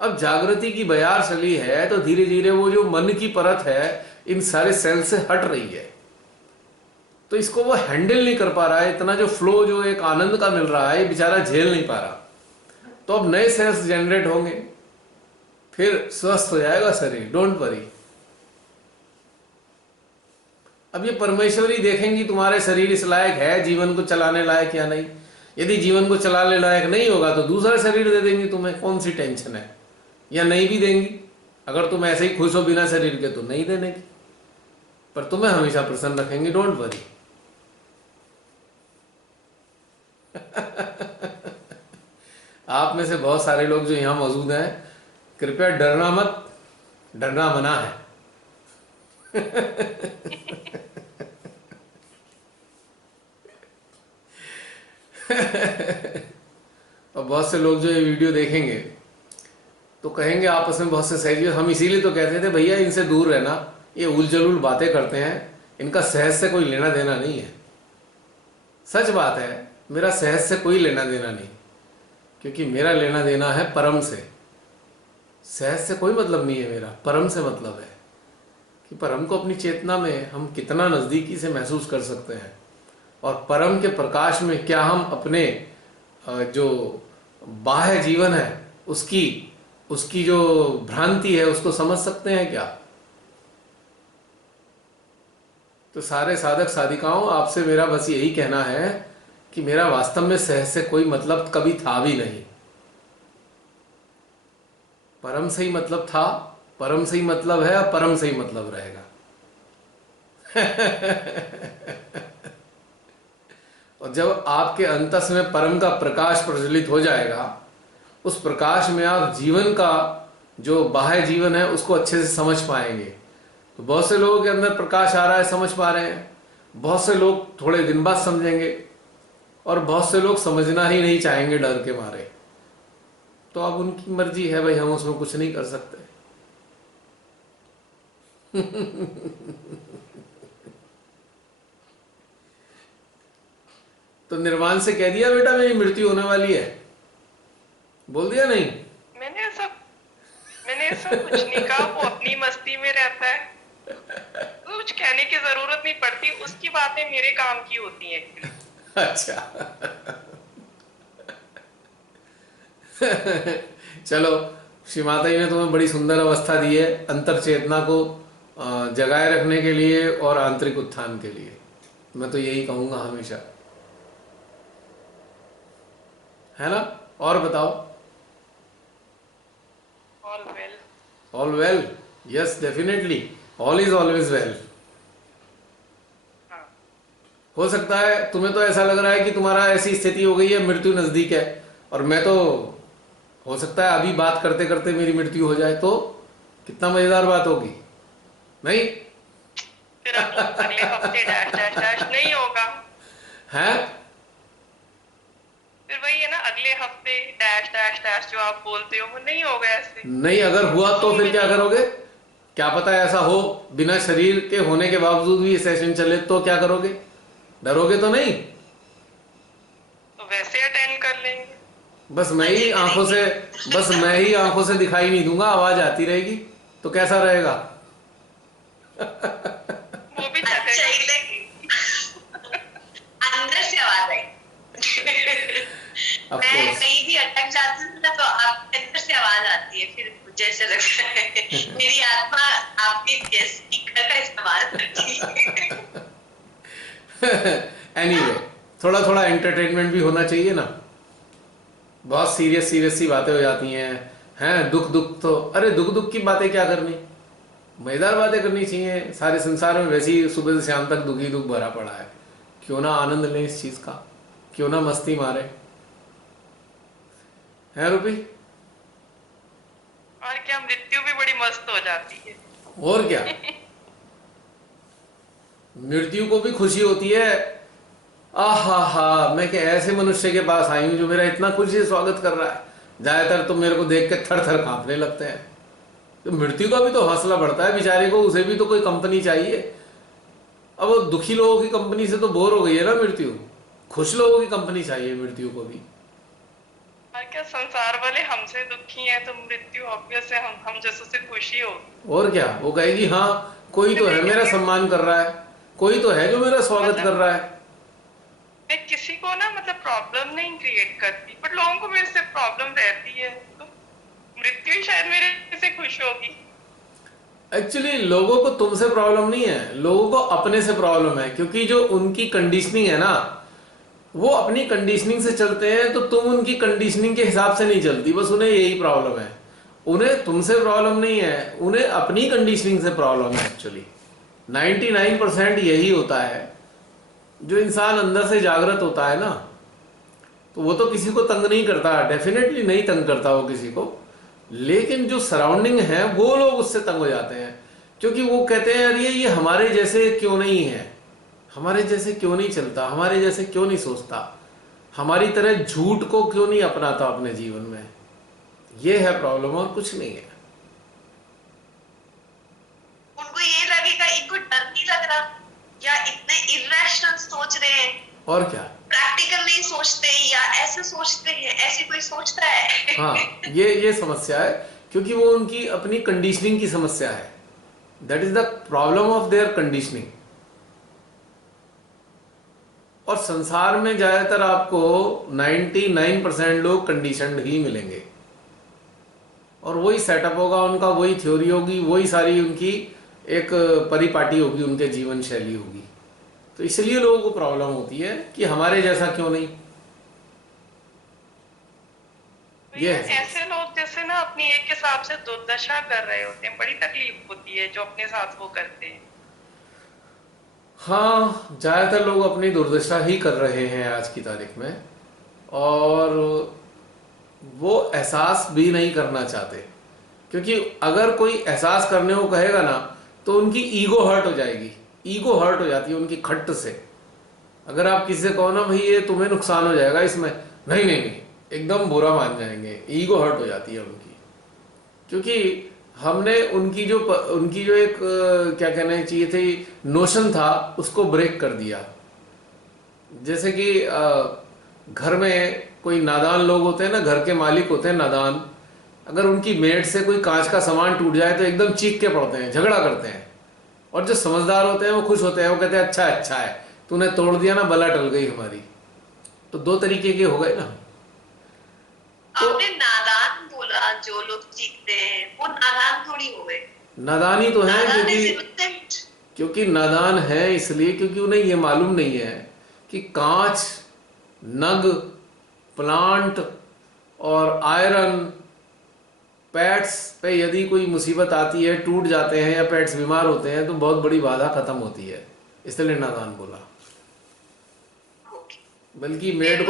अब जागृति की बयार चली है तो धीरे धीरे वो जो मन की परत है इन सारे सेल से हट रही है। तो इसको वो हैंडल नहीं कर पा रहा है, इतना जो फ्लो, जो एक आनंद का मिल रहा है, ये बेचारा झेल नहीं पा रहा। तो अब नए सेल्स जनरेट होंगे, फिर स्वस्थ हो जाएगा शरीर, डोंट वरी। अब ये परमेश्वरी देखेंगी तुम्हारे शरीर इस लायक है जीवन को चलाने लायक या नहीं। यदि जीवन को चलाने लायक नहीं होगा तो दूसरा शरीर दे देंगी तुम्हें, कौन सी टेंशन है। या नहीं भी देंगी, अगर तुम ऐसे ही खुश हो बिना शरीर के तो नहीं देने की, पर तुम्हें हमेशा प्रसन्न रखेंगे, डोंट वरी। आप में से बहुत सारे लोग जो यहां मौजूद हैं, कृपया डरना मत, डरना मना है। और बहुत से लोग जो ये वीडियो देखेंगे तो कहेंगे आपस में बहुत से सहज, हम इसीलिए तो कहते थे भैया इनसे दूर रहना, ये उलझुल बातें करते हैं, इनका सहज से कोई लेना देना नहीं है। सच बात है, मेरा सहज से कोई लेना देना नहीं, क्योंकि मेरा लेना देना है परम से। सहज से कोई मतलब नहीं है मेरा, परम से मतलब है कि परम को अपनी चेतना में हम कितना नज़दीकी से महसूस कर सकते हैं, और परम के प्रकाश में क्या हम अपने जो बाह्य जीवन है उसकी उसकी जो भ्रांति है उसको समझ सकते हैं क्या। तो सारे साधक साधिकाओं, आपसे मेरा बस यही कहना है कि मेरा वास्तव में सहज से कोई मतलब कभी था भी नहीं। परम से ही मतलब था, परम से ही मतलब है, और परम से ही मतलब रहेगा। और जब आपके अंतस में परम का प्रकाश प्रज्वलित हो जाएगा, उस प्रकाश में आप जीवन का जो बाह्य जीवन है उसको अच्छे से समझ पाएंगे। तो बहुत से लोगों के अंदर प्रकाश आ रहा है, समझ पा रहे हैं, बहुत से लोग थोड़े दिन बाद समझेंगे, और बहुत से लोग समझना ही नहीं चाहेंगे डर के मारे। तो अब उनकी मर्जी है भाई, हम उसमें कुछ नहीं कर सकते। तो तो निर्वाण से कह दिया बेटा मेरी मृत्यु होने वाली है, बोल दिया नहीं? मैंने ऐसा मैंने ऐसा कुछ नहीं कहा, वो अपनी मस्ती में रहता है, तो कुछ कहने की जरूरत नहीं पड़ती, उसकी बातें मेरे काम की होती हैं एक्चुअली। अच्छा। चलो, श्री माता जी ने तुम्हें बड़ी सुंदर अवस्था दी है अंतर चेतना को जगाए रखने के लिए और आंतरिक उत्थान के लिए। मैं तो यही कहूंगा हमेशा, है ना? और बताओ। All well. All well, yes definitely, all is always well. हाँ। हो सकता है तुम्हें तो ऐसा लग रहा है कि तुम्हारा ऐसी स्थिति हो गई है, मृत्यु नजदीक है, और मैं तो, हो सकता है अभी बात करते करते मेरी मृत्यु हो जाए, तो कितना मजेदार बात होगी, नहीं? फिर अगले हफ्ते डैश डैश डैश नहीं होगा। है? फिर वही है ना, अगले हफ्ते डैश डैश डैश जो आप बोलते हो वो नहीं होगा ऐसे। नहीं, अगर हुआ तो फिर क्या करोगे? क्या पता ऐसा हो, बिना शरीर के होने के बावजूद भी सेशन चले, तो क्या करोगे? डरोगे तो नहीं? तो वैसे अटेंड कर लेंगे। बस मैं ही आंखों से दिखाई नहीं दूंगा, आवाज आती रहेगी, तो कैसा रहेगा? वो भी अच्छा, अंदर से आवाज आई। Of मैं course. कहीं भी अटक जाती हूँ ना, तो आपके अंदर से आवाज आती है, फिर मुझे ऐसे लगता है मेरी आत्मा आपके स्पीकर का इस्तेमाल करती है। एनीवे, थोड़ा थोड़ा एंटरटेनमेंट भी होना चाहिए ना। बहुत सीरियस सीरियस सी बातें हो जाती हैं दुख दुख तो, अरे दुख दुख की बातें क्या करनी, मजेदार बातें करनी चाहिए। सारे संसार में वैसे ही सुबह से शाम तक दुख ही दुख भरा पड़ा है, क्यों ना आनंद लें इस चीज का, क्यों ना मस्ती मारे, है रूपी? और क्या, मृत्यु भी बड़ी मस्त हो जाती है। और क्या, मृत्यु को भी खुशी होती है। आहा हा, मैं क्या ऐसे मनुष्य के पास आई हूं जो मेरा इतना खुशी से स्वागत कर रहा है। ज्यादातर तो मेरे को देख के थर थर कांपने लगते हैं। तो मृत्यु का भी तो हौसला बढ़ता है बेचारे को, उसे भी तो कोई कंपनी चाहिए। अब वो दुखी लोगों की कंपनी से तो बोर हो गई है ना मृत्यु, खुश लोगों की कंपनी चाहिए मृत्यु को भी। और क्या, संसार वाले हमसे दुखी हैं, तो मृत्यु ऑब्वियस है हम जैसों से खुशी हो। और क्या, वो कहेगी हाँ कोई तो है मेरा सम्मान कर रहा है, कोई तो है जो मेरा स्वागत कर रहा है। मैं किसी को ना मतलब प्रॉब्लम नहीं क्रिएट करती, बट लोगों को मेरे से प्रॉब्लम रहती है, तो मृत्यु ही शायद मेरे से खुश होगी। एक्चुअली लोगों को तुमसे प्रॉब्लम नहीं है, लोगों को अपने से प्रॉब्लम है, क्योंकि जो उनकी कंडीशनिंग है ना, वो अपनी कंडीशनिंग से चलते हैं, तो तुम उनकी कंडीशनिंग के हिसाब से नहीं चलती, बस उन्हें यही प्रॉब्लम है। उन्हें तुमसे प्रॉब्लम नहीं है, उन्हें अपनी कंडीशनिंग से प्रॉब्लम है। एक्चुअली 99% यही होता है। जो इंसान अंदर से जागृत होता है ना, तो वो तो किसी को तंग नहीं करता, डेफिनेटली नहीं तंग करता वो किसी को, लेकिन जो सराउंडिंग है वो लोग उससे तंग हो जाते हैं, क्योंकि वो कहते हैं यार ये हमारे जैसे क्यों नहीं है, हमारे जैसे क्यों नहीं चलता, हमारे जैसे क्यों नहीं सोचता, हमारी तरह झूठ को क्यों नहीं अपनाता अपने जीवन में। ये है प्रॉब्लम, और कुछ नहीं है। उनको ये लगेगा इनको डर नहीं लग रहा, या इतने इरेशनल सोच रहे हैं, और क्या, प्रैक्टिकल नहीं सोचते, या ऐसे सोचते हैं, ऐसे कोई सोचता है। हाँ ये समस्या है, क्योंकि वो उनकी अपनी कंडीशनिंग की समस्या है। That is the problem of their conditioning. और संसार में ज्यादातर आपको 99% लोग कंडीशनड ही मिलेंगे, और वही सेटअप होगा उनका, वही थ्योरी होगी, वही सारी उनकी एक परिपाटी होगी, उनके जीवन शैली होगी। तो इसलिए लोगों को प्रॉब्लम होती है कि हमारे जैसा क्यों नहीं। तो ऐसे लोग जैसे ना अपनी एक हिसाब से दुर्दशा कर रहे होते हैं, बड़ी तकलीफ होती है जो अपने साथ वो करते हैं। हाँ, ज्यादातर लोग अपनी दुर्दशा ही कर रहे हैं आज की तारीख में, और वो एहसास भी नहीं करना चाहते, क्योंकि अगर कोई एहसास करने को कहेगा ना, तो उनकी ईगो हर्ट हो जाएगी। ईगो हर्ट हो जाती है उनकी खट्ट से। अगर आप किसी से कहो ना भाई ये तुम्हें नुकसान हो जाएगा इसमें, नहीं नहीं नहीं, एकदम बुरा मान जाएंगे, ईगो हर्ट हो जाती है उनकी। क्योंकि हमने उनकी जो एक क्या कहना चाहिए थी नोशन था, उसको ब्रेक कर दिया। जैसे कि घर में कोई नादान लोग होते हैं ना, घर के मालिक होते हैं नादान, अगर उनकी मेड से कोई कांच का सामान टूट जाए तो एकदम चीख के पड़ते हैं, झगड़ा करते हैं। और जो समझदार होते हैं वो खुश होते हैं, वो कहते हैं अच्छा अच्छा है, तूने तोड़ दिया ना, बला टल गई हमारी। तो दो तरीके के हो गए ना। तो आपने नादान बोला, जो लोग चीखते हैं वो नादान थोड़ी हो गए। नादान ही तो है, नादान इज क्योंकि इनोसेंट। क्योंकि नादान है इसलिए क्योंकि उन्हें ये मालूम नहीं है कि कांच, नग, प्लांट और आयरन, पेट्स पे यदि कोई मुसीबत आती है, टूट जाते हैं या पेट्स बीमार होते हैं, तो बहुत बड़ी बाधा खत्म होती है, इसलिए नादान बोला। बल्कि मेड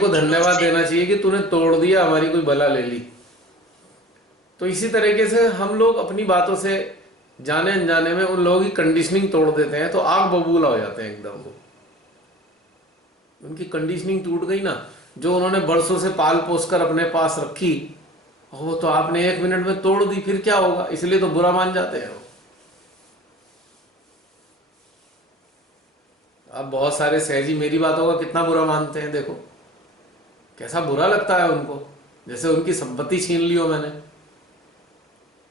को धन्यवाद देना चाहिए कि तूने तोड़ दिया, हमारी कोई बला ले ली। तो इसी तरीके से हम लोग अपनी बातों से जाने अनजाने में उन लोगों की कंडीशनिंग तोड़ देते हैं, तो आग बबूला हो जाते हैं एकदम। वो उनकी कंडीशनिंग टूट गई ना, जो उन्होंने बरसों से पाल पोस कर अपने पास रखी, वो तो आपने 1 मिनट में तोड़ दी, फिर क्या होगा? इसलिए तो बुरा मान जाते हैं वो। अब बहुत सारे सहजी मेरी बातों का कितना बुरा मानते हैं, देखो कैसा बुरा लगता है उनको, जैसे उनकी संपत्ति छीन ली हो मैंने।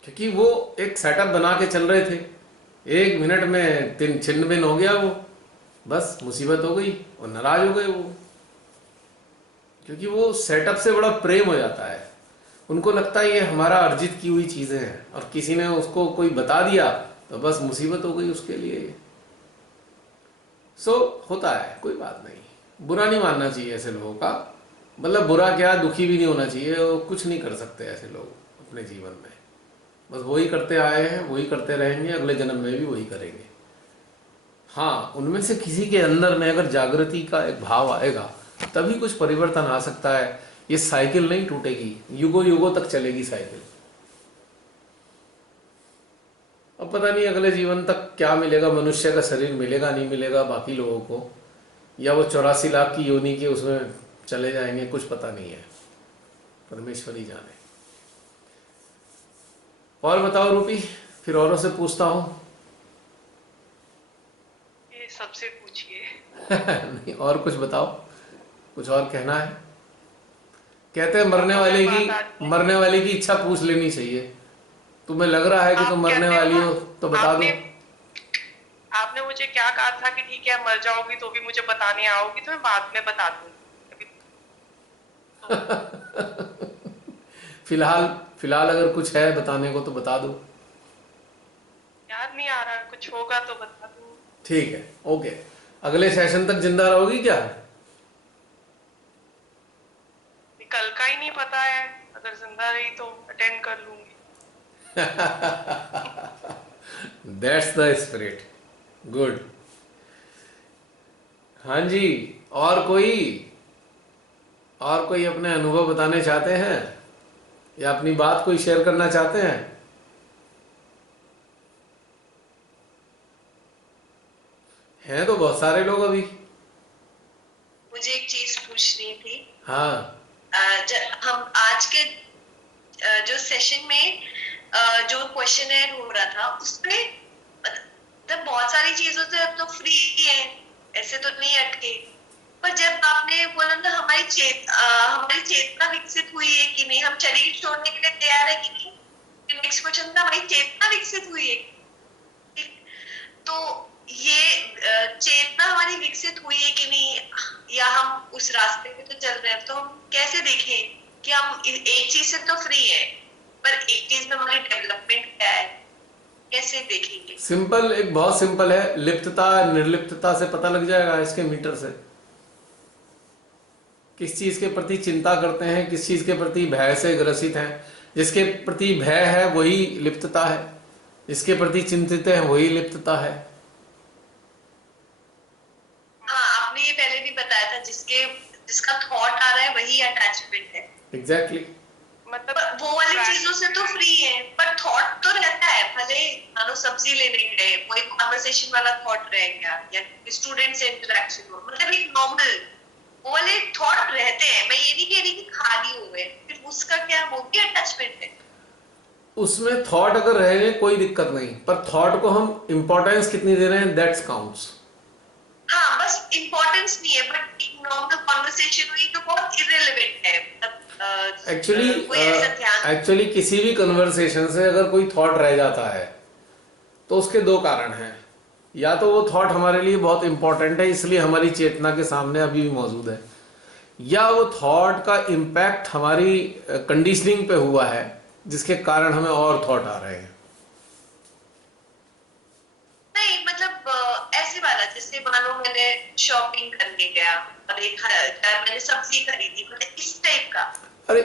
क्योंकि वो एक सेटअप बना के चल रहे थे, 1 मिनट में छिन्न भिन्न हो गया वो, बस मुसीबत हो गई और नाराज हो गए वो। क्योंकि वो सेटअप से बड़ा प्रेम हो जाता है, उनको लगता है ये हमारा अर्जित की हुई चीजें हैं, और किसी ने उसको कोई बता दिया तो बस मुसीबत हो गई उसके लिए। होता है, कोई बात नहीं, बुरा नहीं मानना चाहिए ऐसे लोगों का। मतलब बुरा क्या, दुखी भी नहीं होना चाहिए, वो कुछ नहीं कर सकते ऐसे लोग अपने जीवन में, बस वही करते आए हैं, वही करते रहेंगे, अगले जन्म में भी वही करेंगे। हाँ, उनमें से किसी के अंदर में अगर जागृति का एक भाव आएगा तभी कुछ परिवर्तन आ सकता है। ये साइकिल नहीं टूटेगी, युगों युगों तक चलेगी साइकिल। अब पता नहीं अगले जीवन तक क्या मिलेगा, मनुष्य का शरीर मिलेगा नहीं मिलेगा बाकी लोगों को, या वो 84 लाख की योनि के उसमें चले जाएंगे, कुछ पता नहीं है, परमेश्वर ही जाने। और बताओ रूपी, फिर औरों से पूछता हूँ। ये सबसे पूछिए। नहीं, और कुछ बताओ, कुछ और कहना है? कहते हैं मरने वाले की इच्छा पूछ लेनी चाहिए। तुम्हें लग रहा है कि तुम मरने वाली हो तो बता दो। आपने मुझे क्या कहा था कि ठीक है मर जाओगी तो भी मुझे बताने आओगी, तो मैं बाद में बता दूंगी। फिलहाल अगर कुछ है बताने को तो बता दो। याद नहीं आ रहा, कुछ होगा तो बता दूंगी। ठीक है, ओके। अगले सेशन तक जिंदा रहोगी क्या? कल का ही नहीं पता है, अगर जिंदा रही तो अटेंड कर लूंगी। That's the spirit, good. हाँ जी, और कोई अपने अनुभव बताने चाहते हैं या अपनी बात कोई शेयर करना चाहते हैं? हैं तो बहुत सारे लोग अभी। मुझे एक चीज पूछनी थी। हाँ, हम आज के जो सेशन में जो क्वेश्चनर हो रहा था उसमें मतलब बहुत सारी चीजों से अब तो फ्री है, ऐसे तो नहीं अटके। पर जब आपने बोला ना हमारी चेतना विकसित हुई है कि नहीं, हम शरीर छोड़ने के लिए तैयार है कि नहीं, नेक्स्ट क्वेश्चन था हमारी चेतना विकसित हुई है। तो ये चेतना हमारी विकसित हुई है कि नहीं, या हम उस रास्ते पे तो चल रहे हैं, तो हम कैसे देखें कि हम एक चीज से तो फ्री है पर एक चीज में हमारी डेवलपमेंट क्या है, कैसे देखेंगे? सिंपल, एक बहुत सिंपल है, लिप्तता निर्लिप्तता से पता लग जाएगा इसके मीटर से। किस चीज के प्रति चिंता करते हैं, किस चीज के प्रति भय से ग्रसित हैं। जिसके प्रति भय है वही लिप्तता है, जिसके प्रति चिंतित है वही लिप्तता है। हाँ, आपने ये पहले भी बताया था, जिसका थॉट आ रहा है वही अटैचमेंट है। एग्जैक्टली। मतलब वो वाली चीजों से तो फ्री है पर थॉट तो रहता है, भले मानो सब्जी लेने गए वो एक कन्वर्सेशन वाला थॉट रह गया, या स्टूडेंट से इंटरेक्शन हो, मतलब एक नॉर्मल वो वाले थॉट रहते हैं। मैं ये नहीं कह रही कि खाली हो गए, फिर उसका क्या, वो भी अटैचमेंट है। उसमें थॉट अगर रहे कोई दिक्कत नहीं, पर थॉट को हम इंपॉर्टेंस कितनी दे रहे हैं, दैट्स काउंट्स। हाँ, बस इम्पोर्टेंस नहीं है, बट एक नॉर्मल कॉन्वर्सेशन हुई तो बहुत इररिलेवेंट है, कोई ऐसा ध्यान। एक्चुअली किसी भी कन्वर्सेशन से अगर कोई थॉट रह जाता है तो उसके दो कारण हैं। या तो वो थॉट हमारे लिए बहुत इंपॉर्टेंट है इसलिए हमारी चेतना के सामने अभी भी मौजूद है, या वो थॉट का इम्पैक्ट हमारी कंडीशनिंग पे हुआ है जिसके कारण हमें और थॉट आ रहे हैं। नहीं मतलब ऐसे वाला, जैसे मानो मैंने शॉपिंग करने गया और मैंने सब्जी खरीदी, मतलब इस टाइप का। अरे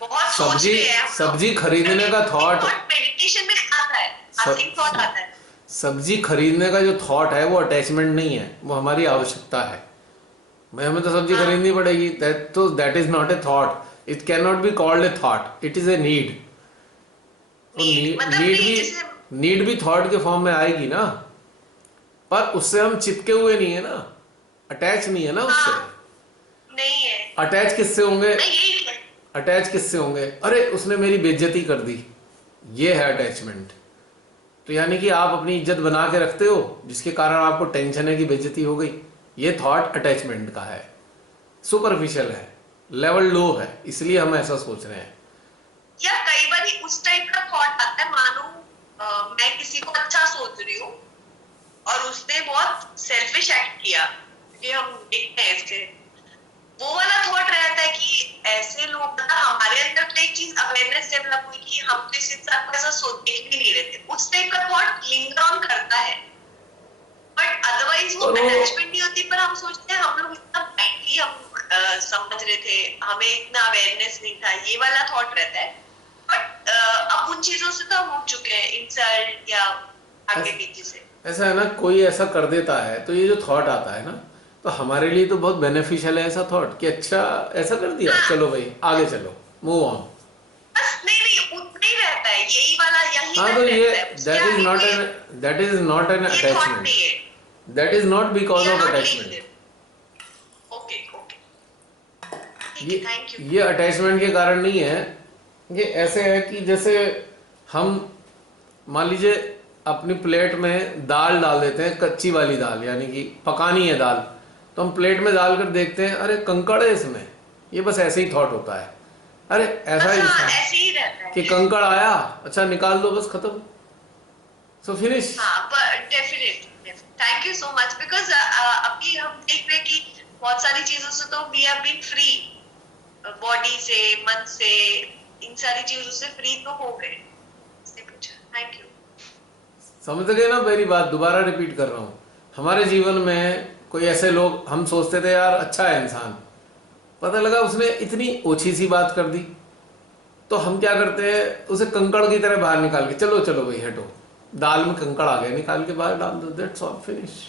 बहुत सोच सब्जी रहे हैं हम लोग। सब्जी खरीदने का थॉट, मेडिटेशन में आता है, आसिक थॉट आता है। सब्जी खरीदने का जो थॉट है वो अटैचमेंट नहीं है, वो हमारी आवश्यकता है। हमें तो सब्जी खरीदनी पड़ेगी, that is not a thought, it can not be called a thought, it is a need. मतलब नीड भी थॉट के फॉर्म में आएगी ना, पर उससे हम चिपके हुए नहीं है ना, अटैच नहीं है ना उससे। नहीं है। अटैच किससे होंगे? यही है। अटैच किससे होंगे? अरे उसने मेरी बेइज्जती कर दी, ये है अटैचमेंट। तो यानी कि आप अपनी इज्जत बना के रखते हो जिसके कारण आपको टेंशन है कि बेइज्जती हो गई, ये थॉट अटैचमेंट का है, सुपरफिशियल है, लेवल लो है, इसलिए हम ऐसा सोच रहे हैं। या कई बार उस टाइप का थॉट आता है, मानो मैं किसी को अच्छा सोच रही हूँ और उसने बहुत सेल्फिश एक्ट किया, क्योंकि हम देखते हैं इससे वो वाला थॉट रहता है कि ऐसे लोग, मतलब हमारे अंदर तो एक चीज अवेयरनेस डेवलप हुई कि हम तो इस इंसान को ऐसा सोच देख भी नहीं रहे थे, उस टाइप का थॉट लिंगर ऑन करता है, बट अदरवाइज वो अटैचमेंट नहीं होती। पर हम सोचते हैं हम लोग इतना ब्राइटली हम समझ रहे थे, हमें इतना अवेयरनेस नहीं था, ये वाला थॉट रहता है। बट अब उन चीजों से तो हम उठ चुके हैं, इंसल्ट या आगे पीछे से। ऐसा है ना, कोई ऐसा कर देता है तो ये जो थॉट आता है ना, तो हमारे लिए तो बहुत बेनिफिशियल है ऐसा थॉट कि अच्छा ऐसा कर दिया, चलो भाई आगे चलो, मूव ऑन। बस नहीं उतना ही रहता है, यही वाला यही हाँ तो ये that is not an attachment, that is not because of attachment. Okay thank you. ये अटैचमेंट के कारण नहीं है, ये ऐसे है कि जैसे हम मान लीजिए अपनी प्लेट में दाल डाल देते हैं, कच्ची वाली दाल, यानी कि पकानी है दाल, तो हम प्लेट में डाल कर देखते हैं अरे कंकड़ है इसमें, ये बस ऐसे ही थॉट होता है। अरे ऐसा ही ऐसे ही रहता है कि कंकड़ आया, अच्छा निकाल दो, बस खत्म, सो finish. Definitely thank you so much, because अभी हम देख रहे हैं कि बहुत सारी चीजों से तो we have been free, body से, मन से, इन सारी चीजों से फ्री तो हो गए। Thank you. समझ गए ना मेरी बात? दोबारा रिपीट कर रहा हूँ, हमारे जीवन में कोई ऐसे लोग, हम सोचते थे यार अच्छा है इंसान, पता लगा उसने इतनी ओछी सी बात कर दी, तो हम क्या करते हैं, उसे कंकड़ की तरह बाहर निकाल के चलो चलो भाई हटो, दाल में कंकड़ आ गया, निकाल के बाहर डाल दो, दैट्स ऑल, फिनिश।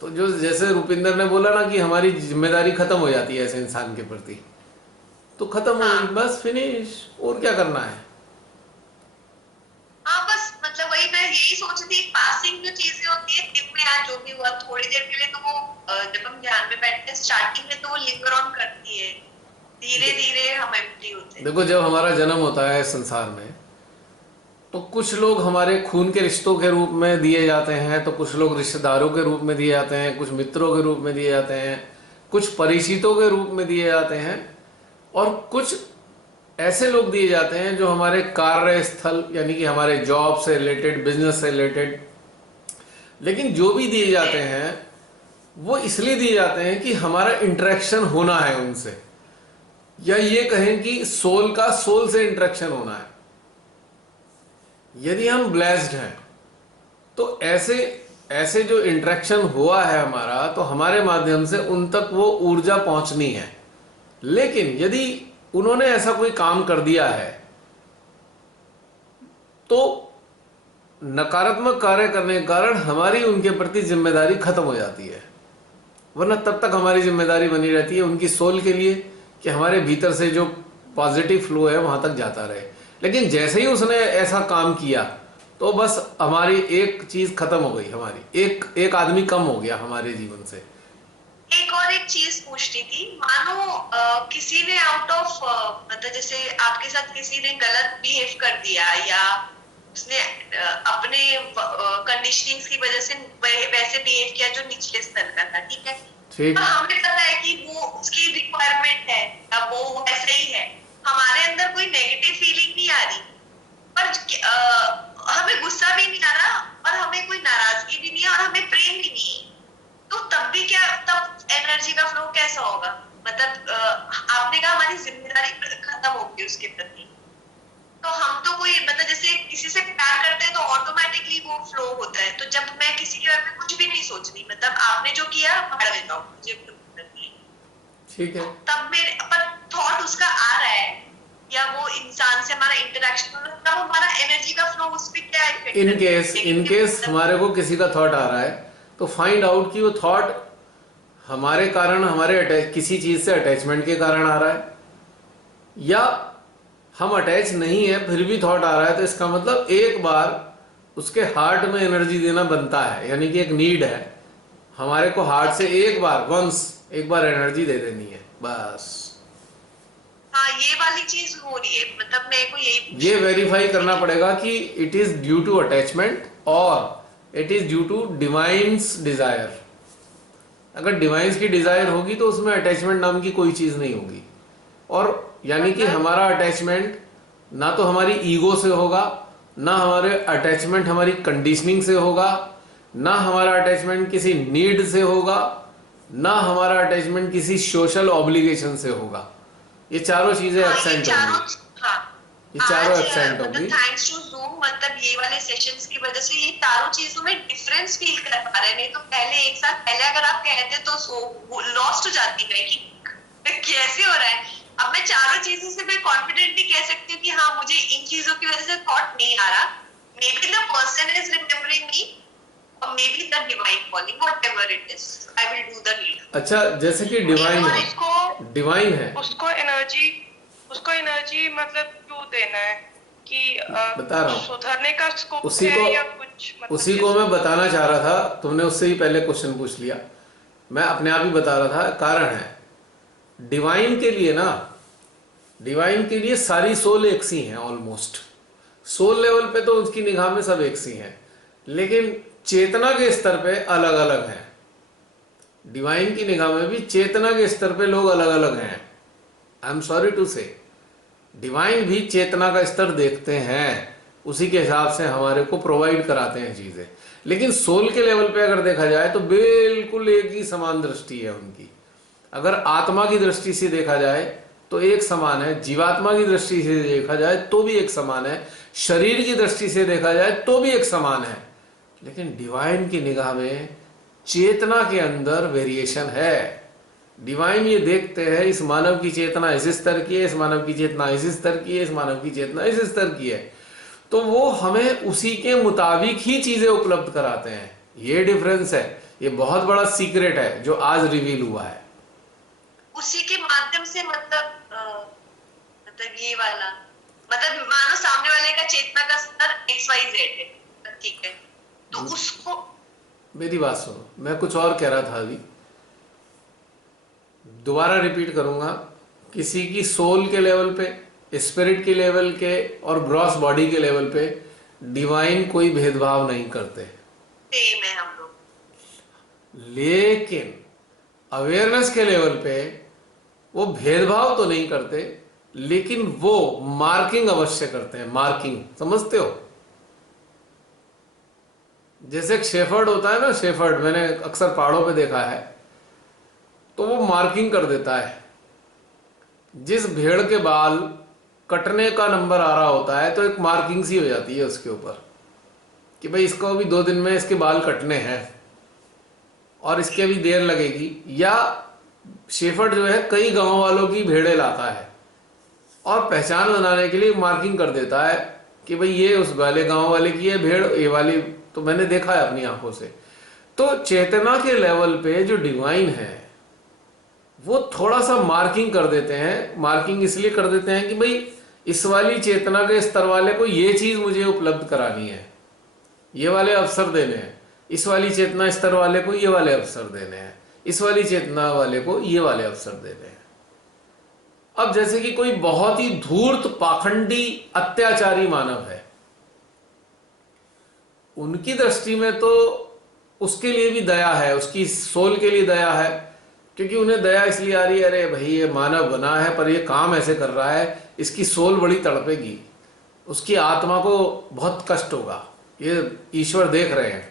तो जो जैसे रुपिंदर ने बोला ना कि हमारी जिम्मेदारी खत्म हो जाती है ऐसे इंसान के प्रति, तो खत्म हो गई, बस फिनिश, और क्या करना है। बस मतलब वही मैं यही सोच रही थी, पासिंग जो चीजें होती है दिन में, आज जो भी हुआ थोड़ी देर के लिए, तो वो जब हम ध्यान में बैठते हैं स्टार्टिंग में तो वो लिंगर ऑन करती है, धीरे धीरे हम एम्प्टी होते हैं। देखो जब हमारा जन्म होता है संसार में, तो कुछ लोग हमारे खून के रिश्तों के रूप में दिए जाते हैं, तो कुछ लोग रिश्तेदारों के रूप में दिए जाते हैं, कुछ मित्रों के रूप में दिए जाते हैं, कुछ परिचितों के रूप में दिए जाते हैं, और कुछ ऐसे लोग दिए जाते हैं जो हमारे कार्यस्थल यानी कि हमारे जॉब से रिलेटेड, बिजनेस से रिलेटेड। लेकिन जो भी दिए जाते हैं वो इसलिए दिए जाते हैं कि हमारा इंटरेक्शन होना है उनसे, या ये कहें कि सोल का सोल से इंटरेक्शन होना है। यदि हम ब्लेस्ड हैं तो ऐसे ऐसे जो इंटरेक्शन हुआ है हमारा, तो हमारे माध्यम से उन तक वो ऊर्जा पहुंचनी है। लेकिन यदि उन्होंने ऐसा कोई काम कर दिया है तो नकारात्मक कार्य करने के कारण हमारी उनके प्रति जिम्मेदारी खत्म हो जाती है, वरना तब तक हमारी जिम्मेदारी बनी रहती है उनकी सोल के लिए कि हमारे भीतर से जो पॉजिटिव फ्लो है वहां तक जाता रहे। लेकिन जैसे ही उसने ऐसा काम किया तो बस हमारी एक चीज खत्म हो गई, हमारी एक आदमी कम हो गया हमारे जीवन से। एक चीज पूछनी थी, मानो किसी ने आउट ऑफ मतलब जैसे आपके साथ किसी ने गलत बिहेव कर दिया, या उसने अपने कंडीशनिंग की वजह से वैसे बिहेव किया जो निचले स्तर का था, ठीक है। ठीक। तो हमें पता है कि वो उसकी रिक्वायरमेंट है, अब वो वैसे ही है, हमारे अंदर कोई नेगेटिव फीलिंग नहीं आ रही, पर हमें गुस्सा भी नहीं आ रहा और हमें कोई नाराजगी भी नहीं है और हमें प्रेम भी नहीं है। तो तब भी क्या, तब एनर्जी का फ्लो कैसा होगा? मतलब आपने कहा हमारी जिम्मेदारी खत्म होगी उसके प्रति। तो हम तो कोई मतलब जैसे किसी से प्यार करते हैं तो ऑटोमेटिकली वो फ्लो होता है। तो जब मैं किसी के बारे में कुछ भी नहीं सोच रही, मतलब आपने जो किया भाड़ में जाओ, मुझे ठीक है, तब मेरे पर थॉट उसका आ रहा है या वो इंसान से हमारा इंटरेक्शन हो रहा है, तब हमारा एनर्जी का फ्लो उस पर क्या इफेक्ट इन केस हमारे को किसी का थॉट आ रहा है तो फाइंड आउट कि वो थॉट हमारे कारण, हमारे किसी चीज से अटैचमेंट के कारण आ रहा है या हम अटैच नहीं है फिर भी थॉट आ रहा है। तो इसका मतलब एक बार उसके हार्ट में एनर्जी देना बनता है, यानी कि एक नीड है हमारे को हार्ट से एक बार एनर्जी दे देनी है बस। हाँ, ये वाली चीज हो रही है, मतलब मेरे को ये वेरीफाई करना पड़ेगा कि it is due to attachment और it is due to divine's desire. अगर डिवाइन्स की डिजायर होगी तो उसमें अटैचमेंट नाम की कोई चीज नहीं होगी। और यानी कि हमारा अटैचमेंट ना तो हमारी ईगो से होगा, ना हमारे अटैचमेंट हमारी कंडीशनिंग से होगा, ना हमारा अटैचमेंट किसी नीड से होगा, ना हमारा अटैचमेंट किसी सोशल ऑब्लिगेशन से होगा। ये चारों चीजें एब्सेंट होंगी। हाँ, ये चारों आज एब्सेंट मतलब होंगी। थैंक्स टू जूम, मतलब ये वाले सेशंस की वजह से ये चारों चीजों में डिफरेंस फील कर पा रहे हैं। नहीं तो पहले एक साल पहले अगर आप कहते तो लॉस्ट हो जाती मैं कि कैसे हो रहा है। अब मैं चारों चीजों से मैं कॉन्फिडेंटली कह सकती हूँ कि हाँ, मुझे इन चीजों की वजह से थॉट नहीं आ रहा। Maybe the person is remembering me और maybe the divine calling, whatever it is, I will do the need. अच्छा, जैसे कि डिवाइन है, डिवाइन है, उसको एनर्जी मतलब क्यों देना है कि बता रहा हूँ सुधरने का स्कोप उसी है को। या कुछ, मतलब उसी को मैं बताना चाह रहा था, तुमने उससे ही पहले क्वेश्चन पूछ लिया। मैं अपने आप ही बता रहा था, कारण है डिवाइन के लिए ना, डिवाइन के लिए सारी सोल एक सी हैं ऑलमोस्ट। सोल लेवल पे तो उसकी निगाह में सब एक सी हैं, लेकिन चेतना के स्तर पे अलग अलग हैं। डिवाइन की निगाह में भी चेतना के स्तर पे लोग अलग अलग हैं। आई एम सॉरी टू से, डिवाइन भी चेतना का स्तर देखते हैं, उसी के हिसाब से हमारे को प्रोवाइड कराते हैं चीजें। लेकिन सोल के लेवल पे अगर देखा जाए तो बिल्कुल एक ही समान दृष्टि है उनकी। अगर आत्मा की दृष्टि से देखा जाए तो एक समान है, जीवात्मा की दृष्टि से देखा जाए तो भी एक समान है, शरीर की दृष्टि से देखा जाए तो भी एक समान है। लेकिन डिवाइन की निगाह में चेतना के अंदर वेरिएशन है। डिवाइन ये देखते हैं इस मानव की चेतना इस स्तर की है, इस मानव की चेतना इस स्तर की है, इस मानव की चेतना इस स्तर की है, तो वो हमें उसी के मुताबिक ही चीजें उपलब्ध कराते हैं। ये डिफरेंस है, ये बहुत बड़ा सीक्रेट है जो आज रिवील हुआ है। उसी के माध्यम से मतलब ये वाला, मतलब मानो सामने वाले का चेतना का स्तर XYZ है, ठीक है, तो उसको। मेरी बात सुनो, मैं कुछ और कह रहा था अभी, दोबारा रिपीट करूंगा। किसी की सोल के लेवल पे, स्पिरिट के लेवल के और ग्रॉस बॉडी के लेवल पे डिवाइन कोई भेदभाव नहीं करते, सेम है हम लोग। लेकिन अवेयरनेस के लेवल पे वो भेदभाव तो नहीं करते, लेकिन वो मार्किंग अवश्य करते हैं। मार्किंग समझते हो? जैसे एक शेफर्ड होता है ना, शेफर्ड मैंने अक्सर पहाड़ों पे देखा है, तो वो मार्किंग कर देता है। जिस भेड़ के बाल कटने का नंबर आ रहा होता है तो एक मार्किंग सी हो जाती है उसके ऊपर कि भाई इसको अभी 2 दिन में इसके बाल कटने हैं और इसके अभी देर लगेगी। या शेफर्ड जो है कई गांव वालों की भेड़ें लाता है और पहचान बनाने के लिए मार्किंग कर देता है कि भाई ये उस वाले गांव वाले की है भेड़, ये वाली तो मैंने देखा है अपनी आंखों से। तो चेतना के लेवल पे जो डिवाइन है वो थोड़ा सा मार्किंग कर देते हैं। मार्किंग इसलिए कर देते हैं कि भाई इस वाली चेतना के स्तर वाले को ये चीज मुझे उपलब्ध करानी है, ये वाले अवसर देने हैं, इस वाली चेतना स्तर वाले को ये वाले अवसर देने हैं, इस वाली चेतना वाले को ये वाले अवसर देने हैं। अब जैसे कि कोई बहुत ही धूर्त पाखंडी अत्याचारी मानव है, उनकी दृष्टि में तो उसके लिए भी दया है, उसकी सोल के लिए दया है, क्योंकि उन्हें दया इसलिए आ रही है, अरे भाई ये मानव बना है पर ये काम ऐसे कर रहा है, इसकी सोल बड़ी तड़पेगी, उसकी आत्मा को बहुत कष्ट होगा, ये ईश्वर देख रहे हैं।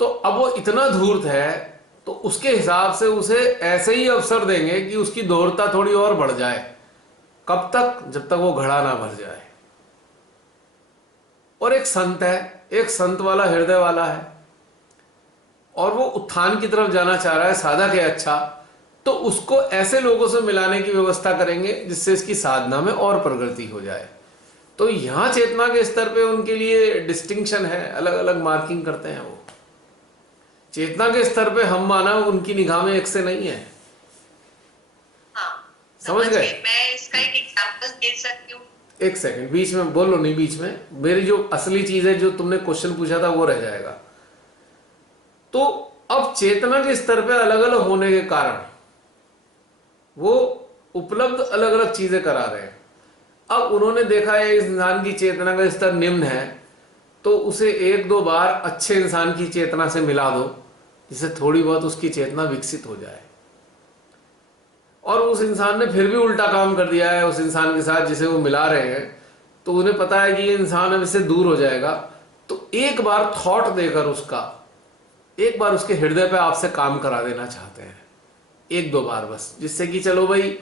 तो अब वो इतना धूर्त है तो उसके हिसाब से उसे ऐसे ही अवसर देंगे कि उसकी धूर्तता थोड़ी और बढ़ जाए। कब तक? जब तक वो घड़ा ना भर जाए। और एक संत है, एक संत वाला हृदय वाला है और वो उत्थान की तरफ जाना चाह रहा है, साधक है अच्छा, तो उसको ऐसे लोगों से मिलाने की व्यवस्था करेंगे जिससे इसकी साधना में और प्रगति हो जाए। तो यहां चेतना के स्तर पे उनके लिए डिस्टिंक्शन है, अलग अलग मार्किंग करते हैं वो। चेतना के स्तर पे हम मानव उनकी निगाह में एक से नहीं है। हाँ, समझ गए? मैं इसका एक एग्जांपल दे सकती हूँ। एक सेकंड, बीच में बोलो नहीं, बीच में मेरी जो असली चीज है, जो तुमने क्वेश्चन पूछा था वो रह जाएगा। तो अब चेतना के स्तर पे अलग अलग होने के कारण वो उपलब्ध अलग अलग चीजें करा रहे हैं। अब उन्होंने देखा है इस इंसान की चेतना का स्तर निम्न है, तो उसे एक दो बार अच्छे इंसान की चेतना से मिला दो, जिससे थोड़ी बहुत उसकी चेतना विकसित हो जाए। और उस इंसान ने फिर भी उल्टा काम कर दिया है उस इंसान के साथ जिसे वो मिला रहे हैं, तो उन्हें पता है कि ये इंसान अब इससे दूर हो जाएगा, तो एक बार थॉट देकर उसका, एक बार उसके हृदय पे आपसे काम करा देना चाहते हैं, एक दो बार बस, जिससे कि चलो भाई,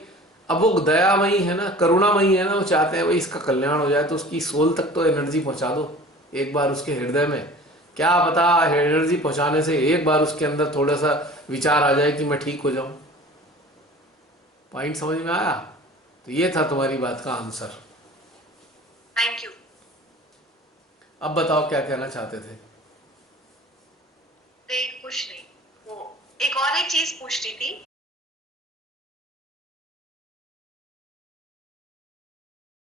अब वो दयामयी है ना, करुणामयी है ना, वो चाहते हैं भाई इसका कल्याण हो जाए, तो उसकी सोल तक तो एनर्जी पहुंचा दो एक बार उसके हृदय में। क्या पता एनर्जी पहुंचाने से एक बार उसके अंदर थोड़ा सा विचार आ जाए कि मैं ठीक हो जाऊं। पॉइंट समझ में आया? तो ये था तुम्हारी बात का आंसर। Thank you. अब बताओ क्या कहना चाहते थे? कुछ नहीं, वो एक और एक चीज पूछनी थी